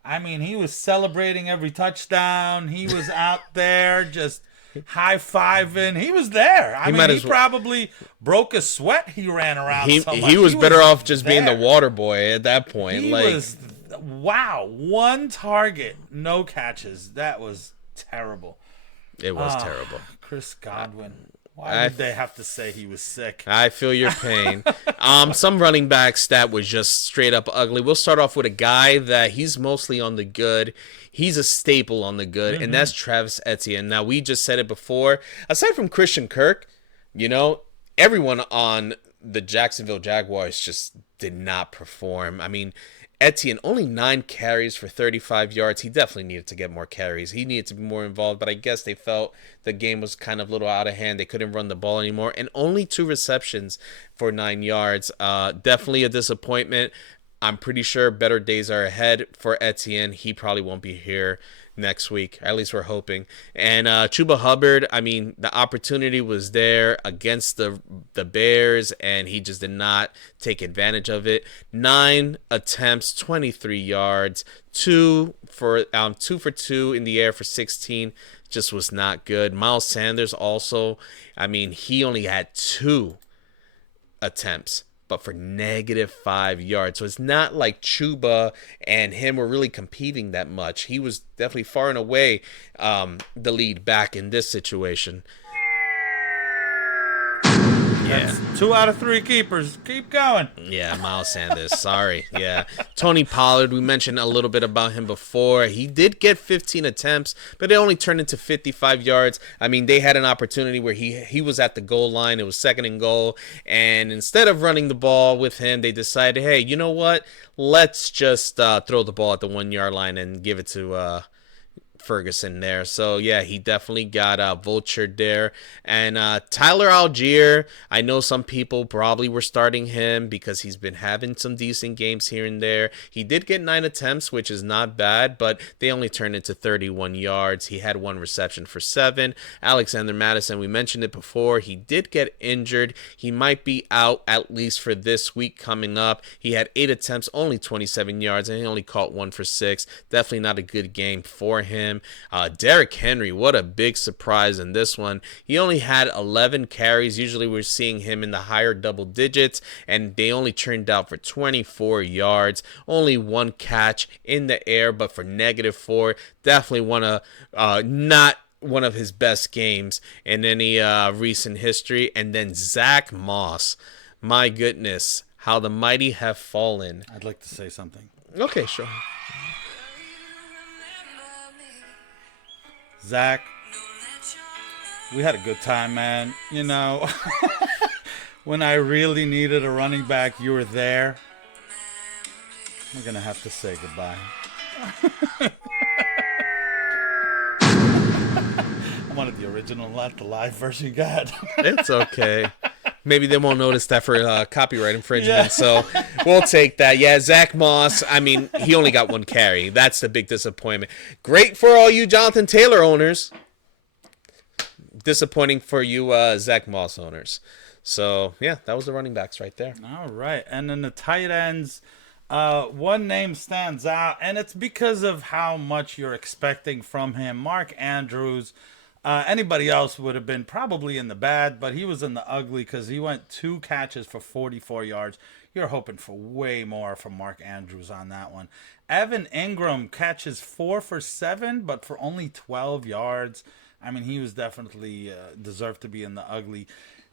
I mean, he was celebrating every touchdown. He was out there just high-fiving. He was there. I mean, he probably broke a sweat. He ran around so much. He was better off just being the there. water boy at that point. He was, wow, 1 target, no catches. That was terrible. It was terrible. Chris Godwin. Why did they have to say he was sick? I feel your pain. Some running back stat was just straight up ugly. We'll start off with a guy that he's mostly on the good. He's a staple on the good, and that's Travis Etienne. Now, we just said it before. Aside from Christian Kirk, everyone on the Jacksonville Jaguars just did not perform. I mean, Etienne, only 9 carries for 35 yards. He definitely needed to get more carries. He needed to be more involved, but I guess they felt the game was kind of a little out of hand. They couldn't run the ball anymore. And only 2 receptions for 9 yards. Definitely a disappointment. I'm pretty sure better days are ahead for Etienne. He probably won't be here next week. At least we're hoping. And Chuba Hubbard, I mean, the opportunity was there against the Bears, and he just did not take advantage of it. 9 attempts, 23 yards, 2 for 2 in the air for 16. Just was not good. Miles Sanders also, I mean, he only had 2 attempps, but for -5 yards. So it's not like Chuba and him were really competing that much. He was definitely far and away the lead back in this situation. Yeah. That's 2 out of 3 keepers. Keep going. Yeah, Miles Sanders. Sorry. Yeah. Tony Pollard, we mentioned a little bit about him before. He did get 15 attempts, but it only turned into 55 yards. I mean, they had an opportunity where he was at the goal line. It was 2nd and goal. And instead of running the ball with him, they decided, hey, you know what? Let's just throw the ball at the 1-yard line and give it to Ferguson there. So yeah, he definitely got vultured there. And Tyler Algier, I know some people probably were starting him because he's been having some decent games here and there. He did get 9 attempts, which is not bad, but they only turned into 31 yards. He had 1 reception for 7. Alexander Madison, we mentioned it before, he did get injured. He might be out at least for this week coming up. He had 8 attempts, only 27 yards, and he only caught 1 for 6. Definitely not a good game for him. Derrick Henry, what a big surprise in this one. He only had 11 carries. Usually we're seeing him in the higher double digits, and they only turned out for 24 yards. Only 1 catch in the air, but for -4. Definitely not one of his best games in any recent history. And then Zach Moss. My goodness, how the mighty have fallen. I'd like to say something. Okay, sure. Zach, we had a good time, man. When I really needed a running back, you were there. We're going to have to say goodbye. I wanted the original, not the live version. God. It's okay. Maybe they won't notice that for copyright infringement, so we'll take that. Yeah, Zach Moss, I mean, he only got 1 carry. That's the big disappointment. Great for all you Jonathan Taylor owners. Disappointing for you Zach Moss owners. So, yeah, that was the running backs right there. All right. And then the tight ends, one name stands out, and it's because of how much you're expecting from him. Mark Andrews. Anybody else would have been probably in the bad, but he was in the ugly because he went 2 catches for 44 yards. You're hoping for way more from Mark Andrews on that one. Evan Ingram catches 4 for 7, but for only 12 yards. I mean, he was definitely deserved to be in the ugly.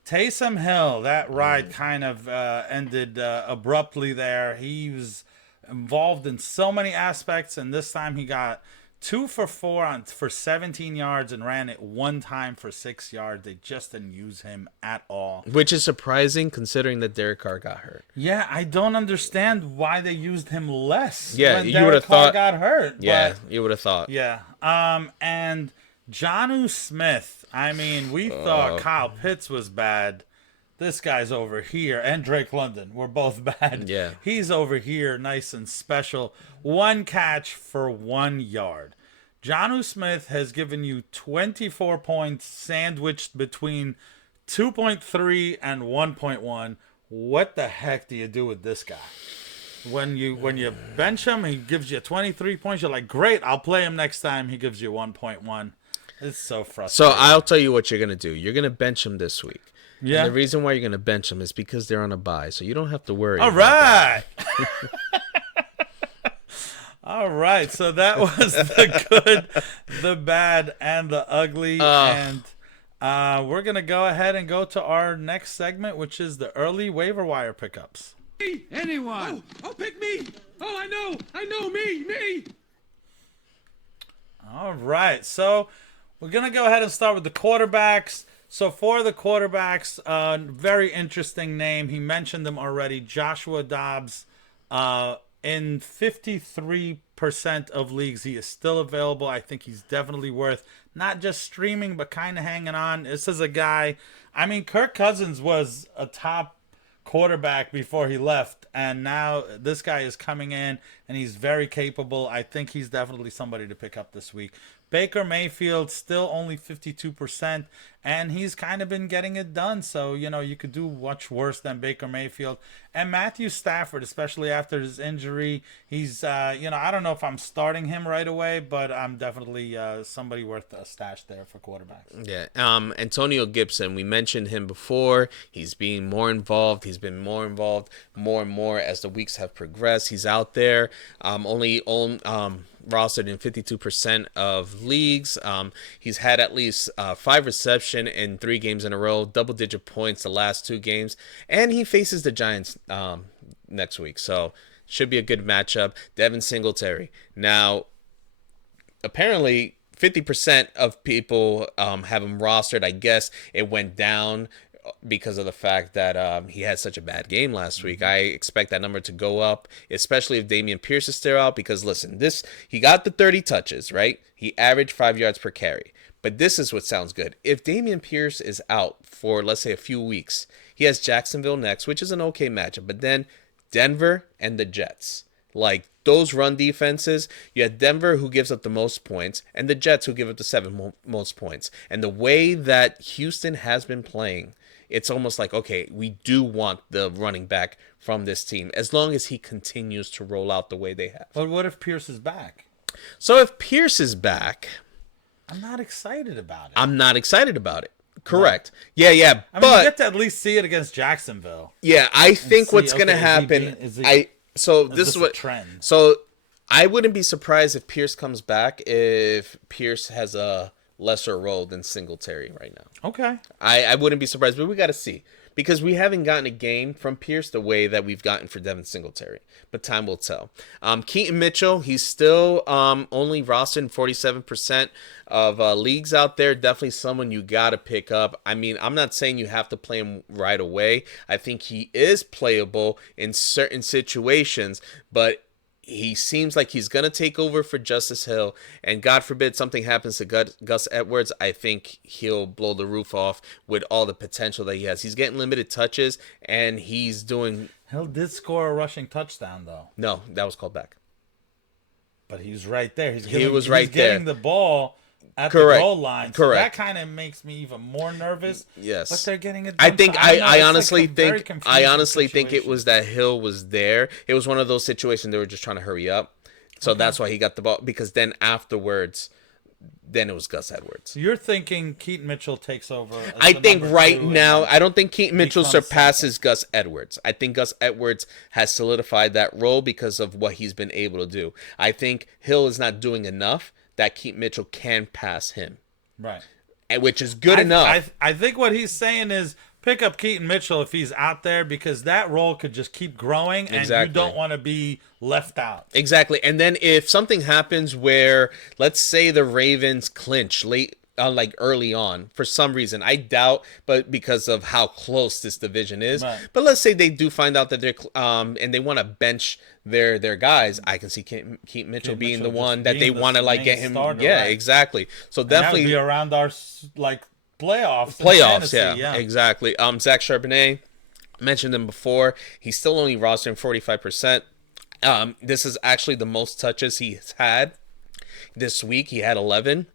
Taysom Hill, that ride kind of ended abruptly there. He was involved in so many aspects, and this time he got 2 for 4 for 17 yards and ran it 1 time for 6 yards. They just didn't use him at all. Which is surprising considering that Derek Carr got hurt. Yeah, I don't understand why they used him less. Yeah, when you Derek would have Carr thought. got hurt. Yeah, but, you would have thought. yeah. And Jonnu Smith. I mean, we thought Kyle Pitts was bad. This guy's over here, and Drake London. We're both bad. Yeah. He's over here, nice and special. 1 catch for 1 yard. Jonnu Smith has given you 24 points sandwiched between 2.3 and 1.1. What the heck do you do with this guy? When you bench him, he gives you 23 points. You're like, great, I'll play him next time. He gives you 1.1. It's so frustrating. So I'll tell you what you're going to do. You're going to bench him this week. Yeah. And the reason why you're going to bench them is because they're on a bye, so you don't have to worry. All about right. All right. So that was the good, the bad, and the ugly. And we're going to go ahead and go to our next segment, which is the early waiver wire pickups. Anyone? Oh, pick me. Oh, I know, me. All right. So we're going to go ahead and start with the quarterbacks. So for the quarterbacks, very interesting name. He mentioned them already. Joshua Dobbs. In 53% of leagues, he is still available. I think he's definitely worth not just streaming, but kind of hanging on. This is a guy. I mean, Kirk Cousins was a top quarterback before he left, and now this guy is coming in, and he's very capable. I think he's definitely somebody to pick up this week. Baker Mayfield still only 52%, and he's kind of been getting it done. So, you could do much worse than Baker Mayfield. And Matthew Stafford, especially after his injury, he's, I don't know if I'm starting him right away, but I'm definitely somebody worth a stash there for quarterbacks. Yeah. Antonio Gibson, we mentioned him before. He's being more involved. He's been more involved more and more as the weeks have progressed. He's out there. Rostered in 52% of leagues. He's had at least 5 reception in 3 games in a row, double-digit points the last 2 games, and he faces the Giants next week, so should be a good matchup. Devin Singletary. Now, apparently 50% of people have him rostered. I guess it went down because of the fact that he had such a bad game last week. I expect that number to go up, especially if Dameon Pierce is still out, because listen, he got the 30 touches, right? He averaged 5 yards per carry. But this is what sounds good. If Dameon Pierce is out for, let's say, a few weeks, he has Jacksonville next, which is an okay matchup, but then Denver and the Jets. Like, those run defenses, you have Denver, who gives up the most points, and the Jets, who give up the 7 most points. And the way that Houston has been playing, it's almost like, okay, we do want the running back from this team, as long as he continues to roll out the way they have. But what if Pierce is back? So if Pierce is back, I'm not excited about it. I'm not excited about it. Correct. Yeah. I mean, but you get to at least see it against Jacksonville. yeah, I think see, what's going to okay, happen. is This is a what trend? So I wouldn't be surprised if Pierce comes back if Pierce has a lesser role than Singletary right now. Okay. I wouldn't be surprised, but we got to see, because we haven't gotten a game from Pierce the way that we've gotten for Devin Singletary, but time will tell. Keaton Mitchell, he's still only rostered in 47% of leagues out there. Definitely someone you got to pick up. I mean, I'm not saying you have to play him right away. I think he is playable in certain situations, but he seems like he's going to take over for Justice Hill, and God forbid something happens to Gus Edwards. I think he'll blow the roof off with all the potential that he has. He's getting limited touches, and he's doing... Hill did score a rushing touchdown, though. No, that was called back. But he was right there. He's was right there. getting the ball at the Correct. goal line. So that Correct. kind of makes me even more nervous. Yes. But they're getting it I done. think So don't know. I It's honestly like a very think confusing think it situation. was that Hill was there. It was one of those situations they were just trying to hurry up. So that's why he got the ball, because then afterwards, then it was Gus Edwards. So you're thinking Keaton Mitchell takes over. As I the think number right two, and now, then I don't think Keaton Mitchell becomes surpasses Gus Edwards. I think Gus Edwards has solidified that role because of what he's been able to do. I think Hill is not doing enough that Keaton Mitchell can pass him, right. which is good enough. I think what he's saying is pick up Keaton Mitchell if he's out there, because that role could just keep growing, and Exactly. you don't want to be left out. Exactly. And then if something happens where, let's say the Ravens clinch late, like early on, for some reason, I doubt, but because of how close this division is. Right. But let's say they do find out that they're, and they want to bench their guys. I can see Keaton Mitchell being Mitchell the one just that they being the want to like main get him. starter, Yeah, right. exactly. So And that would definitely be around our playoffs. in playoffs. fantasy, Yeah, exactly. Zach Charbonnet, mentioned him before. He's still only rostering 45%. This is actually the most touches he's had this week. He had 11.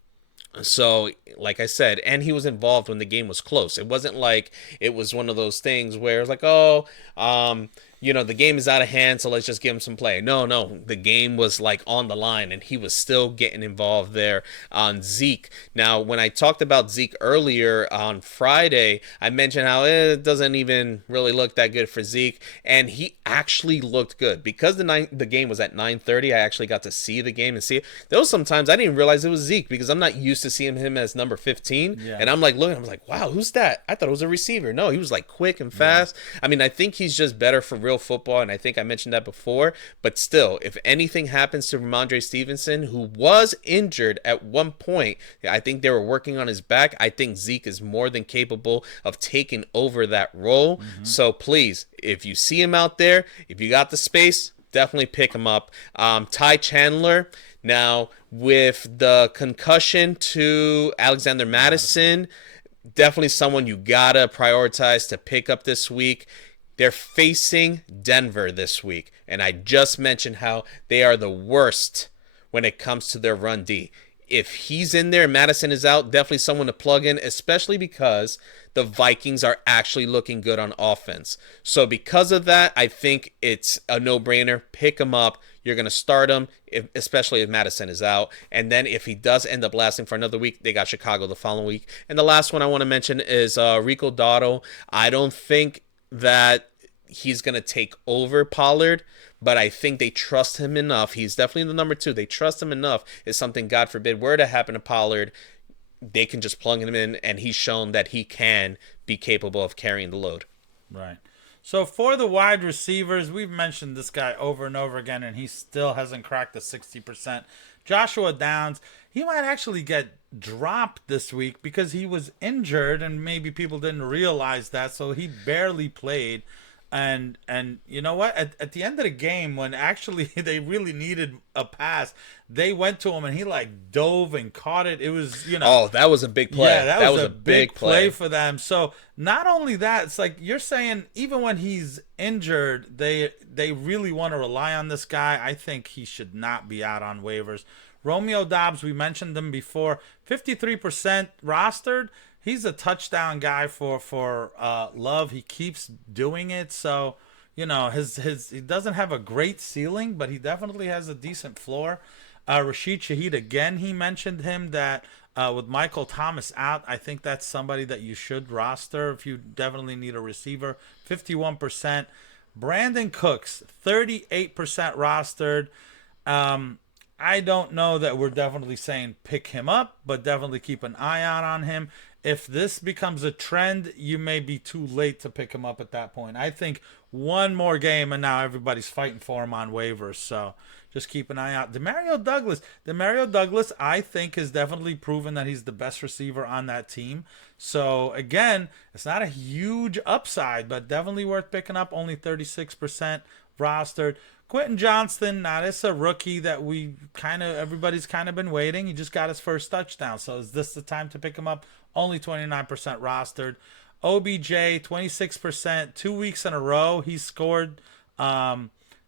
So, like I said, and he was involved when the game was close. It wasn't like it was one of those things where it's like, the game is out of hand, so let's just give him some play. No, the game was like on the line, and he was still getting involved there on Zeke. Now, when I talked about Zeke earlier on Friday, I mentioned how it doesn't even really look that good for Zeke, and he actually looked good. Because the game was at 9:30, I actually got to see the game and see it. There was some times I didn't realize it was Zeke, because I'm not used to seeing him as number 15, and I'm like looking, I was like, wow, who's that? I thought it was a receiver. No, he was like quick and fast. I mean, I think he's just better for real football, and I think I mentioned that before. But still, if anything happens to Ramondre Stevenson, who was injured at one point, I think they were working on his back. I think Zeke is more than capable of taking over that role. So please, if you see him out there, if you got the space, definitely pick him up. Ty Chandler, now with the concussion to Alexander Madison, definitely someone you gotta prioritize to pick up this week. They're facing Denver this week, and I just mentioned how they are the worst when it comes to their run D. If he's in there and Madison is out, definitely someone to plug in, especially because the Vikings are actually looking good on offense. So because of that, I think it's a no-brainer. Pick him up. You're going to start him, especially if Madison is out. And then if he does end up lasting for another week, they got Chicago the following week. And the last one I want to mention is Rico Dotto. I don't think that he's going to take over Pollard, but I think they trust him enough. He's definitely the number 2. They trust him enough. If something, God forbid, were to happen to Pollard, they can just plug him in, and he's shown that he can be capable of carrying the load. Right. So for the wide receivers, we've mentioned this guy over and over again, and he still hasn't cracked the 60%. Joshua Downs, he might actually get dropped this week because he was injured, and maybe people didn't realize that, so he barely played. And you know what? At the end of the game, when actually they really needed a pass, they went to him and he like dove and caught it. It was, Oh, that was a big play. Yeah, that was a big play for them. So not only that, it's like you're saying, even when he's injured, they really want to rely on this guy. I think he should not be out on waivers. Romeo Doubs, we mentioned him before, 53% rostered. He's a touchdown guy for Love. He keeps doing it. So, he doesn't have a great ceiling, but he definitely has a decent floor. Rashid Shaheed, again, he mentioned him that with Michael Thomas out, I think that's somebody that you should roster if you definitely need a receiver. 51%. Brandon Cooks, 38% rostered. I don't know that we're definitely saying pick him up, but definitely keep an eye out on him. If this becomes a trend, you may be too late to pick him up at that point. I think one more game and now everybody's fighting for him on waivers. So just keep an eye out. Demario Douglas, I think, has definitely proven that he's the best receiver on that team. So again, it's not a huge upside, but definitely worth picking up. Only 36% rostered. Quentin Johnston, now this is a rookie that everybody's kind of been waiting. He just got his first touchdown. So is this the time to pick him up? Only 29% rostered. OBJ, 26%, 2 weeks in a row. He scored.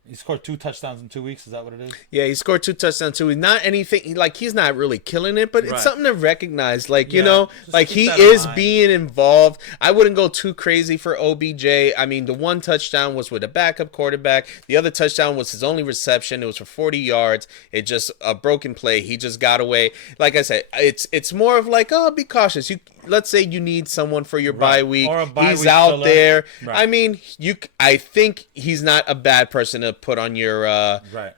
He scored 2 touchdowns in 2 weeks. Is that what it is? Yeah, he scored 2 touchdowns too. Not anything like he's not really killing it, but it's Right. something to recognize. Like, you Yeah, know, just like keep he that in is mind. being involved. I wouldn't go too crazy for OBJ. I mean, the one touchdown was with a backup quarterback. The other touchdown was his only reception. It was for 40 yards. It just a broken play. He just got away. Like I said, it's more of like, oh, be cautious. Let's say you need someone for your bye week. Or a bye He's week out filler. there. Right. I mean, I think he's not a bad person to put on your Right.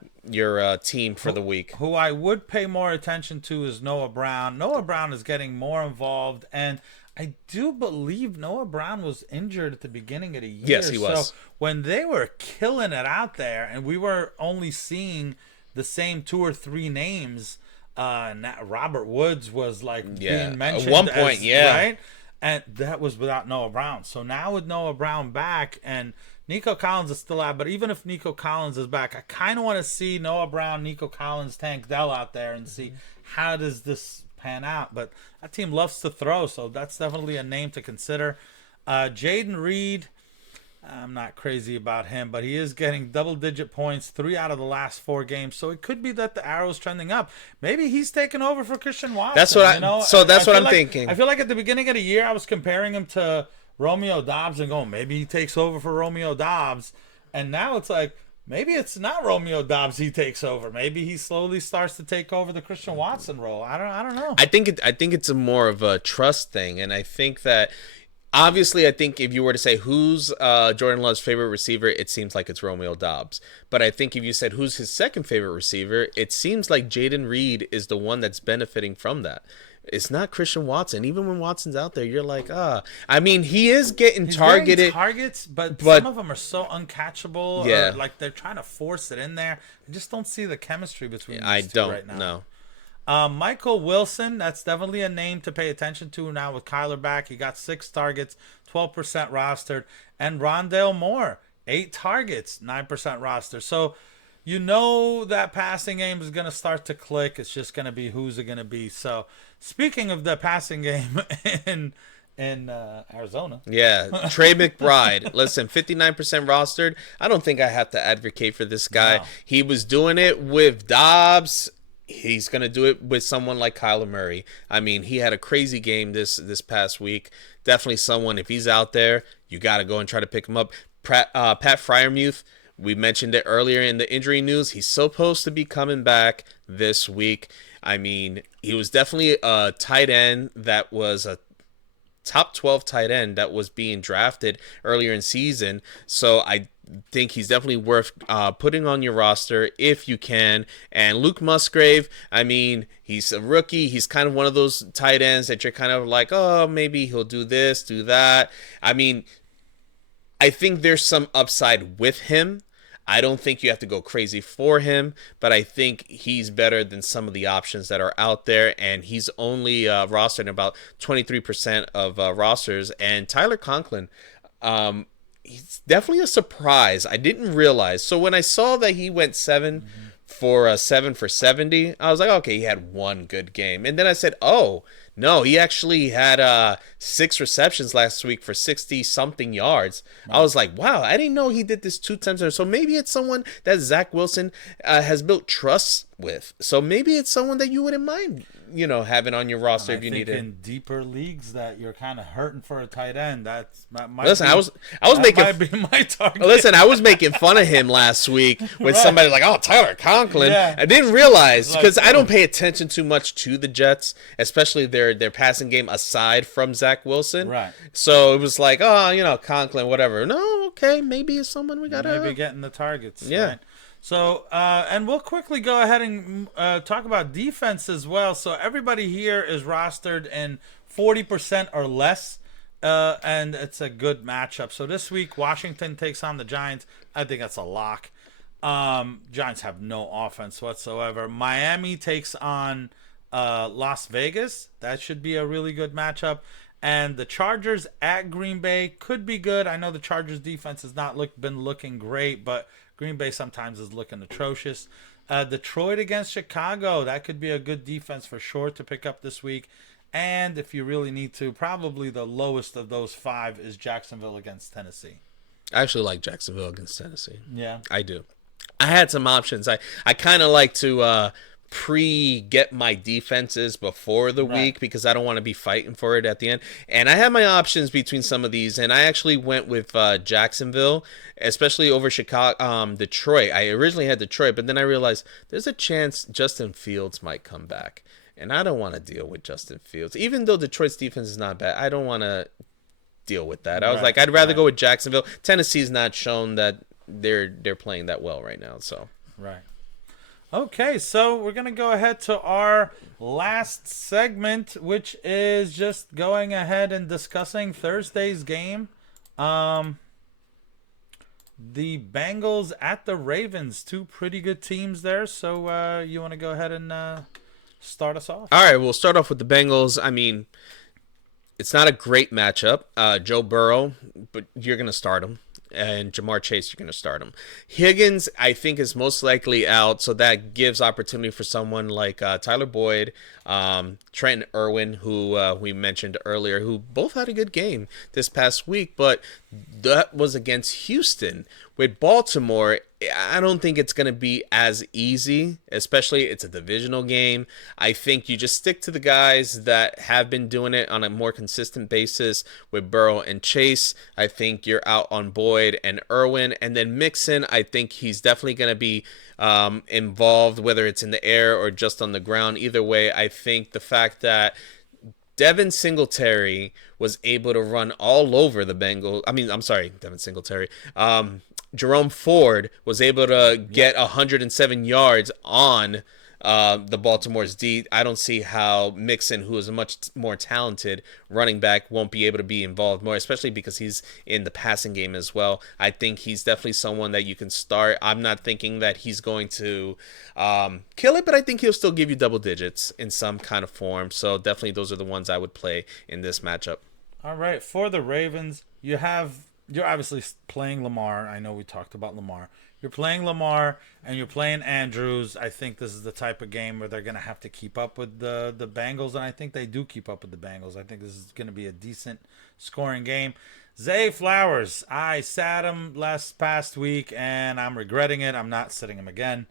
team for the week. Who I would pay more attention to is Noah Brown. Noah Brown is getting more involved, and I do believe Noah Brown was injured at the beginning of the year. Yes, he was. So when they were killing it out there, and we were only seeing the same 2 or 3 names, Robert Woods was like Yeah, being mentioned at one point, as, yeah. right? And that was without Noah Brown. So now with Noah Brown back and Nico Collins is still out, but even if Nico Collins is back, I kind of want to see Noah Brown, Nico Collins, Tank Dell out there and see how does this pan out. But that team loves to throw, so that's definitely a name to consider. Jaden Reed, I'm not crazy about him, but he is getting double-digit points 3 out of the last 4 games. So it could be that the arrow's trending up. Maybe he's taking over for Christian Watson. That's what that's what feel I'm thinking. I feel like at the beginning of the year, I was comparing him to Romeo Dobbs and going, maybe he takes over for Romeo Dobbs. And now it's like, maybe it's not Romeo Dobbs he takes over. Maybe he slowly starts to take over the Christian Watson role. I don't know. I think it's a more of a trust thing, and I think that obviously, I think if you were to say who's Jordan Love's favorite receiver, it seems like it's Romeo Dobbs. But I think if you said who's his second favorite receiver, it seems like Jaden Reed is the one that's benefiting from that. It's not Christian Watson. Even when Watson's out there, you're like, I mean, he is getting He's targeted. getting targets, but some of them are so uncatchable. Yeah. Or like they're trying to force it in there. I just don't see the chemistry between these I two don't right now. know. Michael Wilson, that's definitely a name to pay attention to now with Kyler back. He got 6 targets, 12% rostered. And Rondale Moore, 8 targets, 9% rostered. So you know that passing game is going to start to click. It's just going to be who's it going to be. So speaking of the passing game in Arizona. Yeah, Trey McBride. Listen, 59% rostered. I don't think I have to advocate for this guy. No. He was doing it with Dobbs. He's going to do it with someone like Kyler Murray. I mean, he had a crazy game this past week. Definitely someone, if he's out there, you got to go and try to pick him up. Pat Fryermuth, we mentioned it earlier in the injury news. He's supposed to be coming back this week. I mean, he was definitely a tight end that was a top 12 tight end that was being drafted earlier in season. So I think he's definitely worth putting on your roster if you can. And Luke Musgrave, I mean, he's a rookie. He's kind of one of those tight ends that you're kind of like, oh, maybe he'll do this, do that. I mean, I think there's some upside with him. I don't think you have to go crazy for him, but I think he's better than some of the options that are out there, and he's only rostered in about 23% of rosters. And Tyler Conklin, he's definitely a surprise. I didn't realize. So when I saw that he went 7 for 70, I was like, okay, he had one good game. And then I said, oh, no, he actually had 6 receptions last week for 60-something yards. I was like, wow, I didn't know he did this 2 times. So maybe it's someone that Zach Wilson has built trust with. So maybe it's someone that you wouldn't mind, having on your roster if you need it. In deeper leagues that you're kind of hurting for a tight end. That might Listen, be, I was that making might be my target. Listen, I was making fun of him last week with somebody like, oh, Tyler Conklin. Yeah. I didn't realize because Like, I don't pay attention too much to the Jets, especially their passing game aside from Zach Wilson. Right. So it was like, oh, Conklin, whatever. No, okay, maybe it's someone we got to. Maybe getting the targets. Yeah. Right? So, and we'll quickly go ahead and talk about defense as well. So everybody here is rostered in 40% or less, and it's a good matchup. So this week, Washington takes on the Giants. I think that's a lock. Giants have no offense whatsoever. Miami takes on Las Vegas. That should be a really good matchup. And the Chargers at Green Bay could be good. I know the Chargers defense has not been looking great, but Green Bay sometimes is looking atrocious. Detroit against Chicago. That could be a good defense for sure to pick up this week. And if you really need to, probably the lowest of those 5 is Jacksonville against Tennessee. I actually like Jacksonville against Tennessee. Yeah. I do. I had some options. I kind of like to get my defenses before the Right. week because I don't want to be fighting for it at the end. And I had my options between some of these, and I actually went with Jacksonville, especially over Chicago, Detroit. I originally had Detroit, but then I realized there's a chance Justin Fields might come back. And I don't want to deal with Justin Fields. Even though Detroit's defense is not bad, I don't want to deal with that. I was Right, like, I'd rather right. go with Jacksonville. Tennessee's not shown that they're playing that well right now, so. Right. Okay, so we're going to go ahead to our last segment, which is just going ahead and discussing Thursday's game. The Bengals at the Ravens, two pretty good teams there. So you want to go ahead and start us off? All right, we'll start off with the Bengals. I mean, it's not a great matchup. Joe Burrow, but you're going to start him. And Jamar Chase, you're going to start him. Higgins, I think, is most likely out, so that gives opportunity for someone like Tyler Boyd, Trent Irwin, who we mentioned earlier, who both had a good game this past week, but that was against Houston. With Baltimore, I don't think it's going to be as easy, especially it's a divisional game. I think you just stick to the guys that have been doing it on a more consistent basis with Burrow and Chase. I think you're out on Boyd and Irwin. And then Mixon, I think he's definitely going to be involved, whether it's in the air or just on the ground. Either way, I think the fact that Devin Singletary was able to run all over the Bengals. I mean, I'm sorry, Devin Singletary. Jerome Ford was able to get 107 yards on the Baltimore's D. I don't see how Mixon, who is a much more talented running back, won't be able to be involved more, especially because he's in the passing game as well. I think he's definitely someone that you can start. I'm not thinking that he's going to kill it, but I think he'll still give you double digits in some kind of form. So definitely those are the ones I would play in this matchup. All right, for the Ravens, you're obviously playing Lamar. I know we talked about Lamar. You're playing Lamar and you're playing Andrews. I think this is the type of game where they're going to have to keep up with the Bengals, and I think they do keep up with the Bengals. I think this is going to be a decent scoring game. Zay Flowers, I sat him past week, and I'm regretting it. I'm not sitting him again.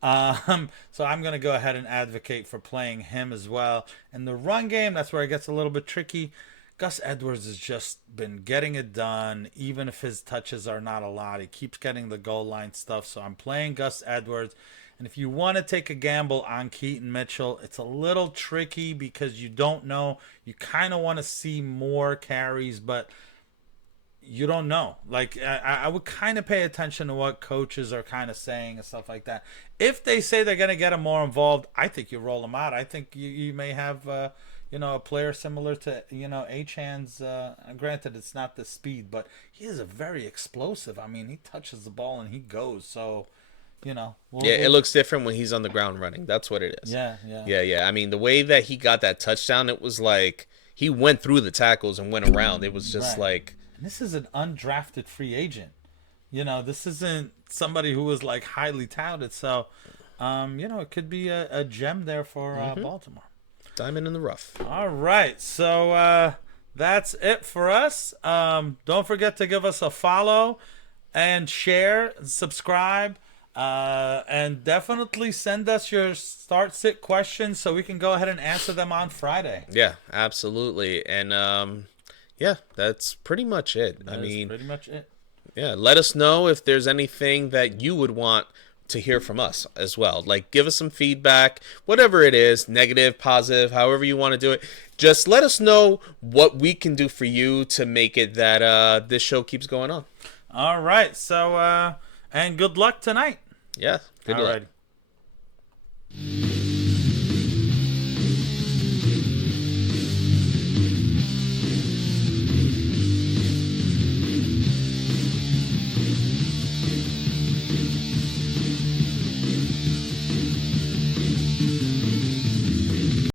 So I'm going to go ahead and advocate for playing him as well. And the run game, that's where it gets a little bit tricky. Gus Edwards has just been getting it done, even if his touches are not a lot. He keeps getting the goal line stuff, so I'm playing Gus Edwards. And if you want to take a gamble on Keaton Mitchell, it's a little tricky because you don't know. You kind of want to see more carries, but you don't know. Like, I would kind of pay attention to what coaches are kind of saying and stuff like that. If they say they're going to get him more involved, I think you roll him out. I think you may have a player similar to, Achan's. Granted, it's not the speed, but he is a very explosive. I mean, he touches the ball and he goes. So, It looks different when he's on the ground running. That's what it is. Yeah. I mean, the way that he got that touchdown, it was like he went through the tackles and went around. It was just Right. like... And this is an undrafted free agent. This isn't somebody who was like highly touted. So, it could be a gem there for Baltimore. Diamond in the rough. All right. So that's it for us. Don't forget to give us a follow and share, and subscribe, and definitely send us your start sit questions so we can go ahead and answer them on Friday. Yeah, absolutely. And that's pretty much it. That is pretty much it. Yeah, let us know if there's anything that you would want to hear from us as well. Like, give us some feedback, whatever it is, negative, positive, however you want to do it. Just let us know what we can do for you to make it that this show keeps going on. All right. So, and good luck tonight. Yeah, good luck. Alrighty.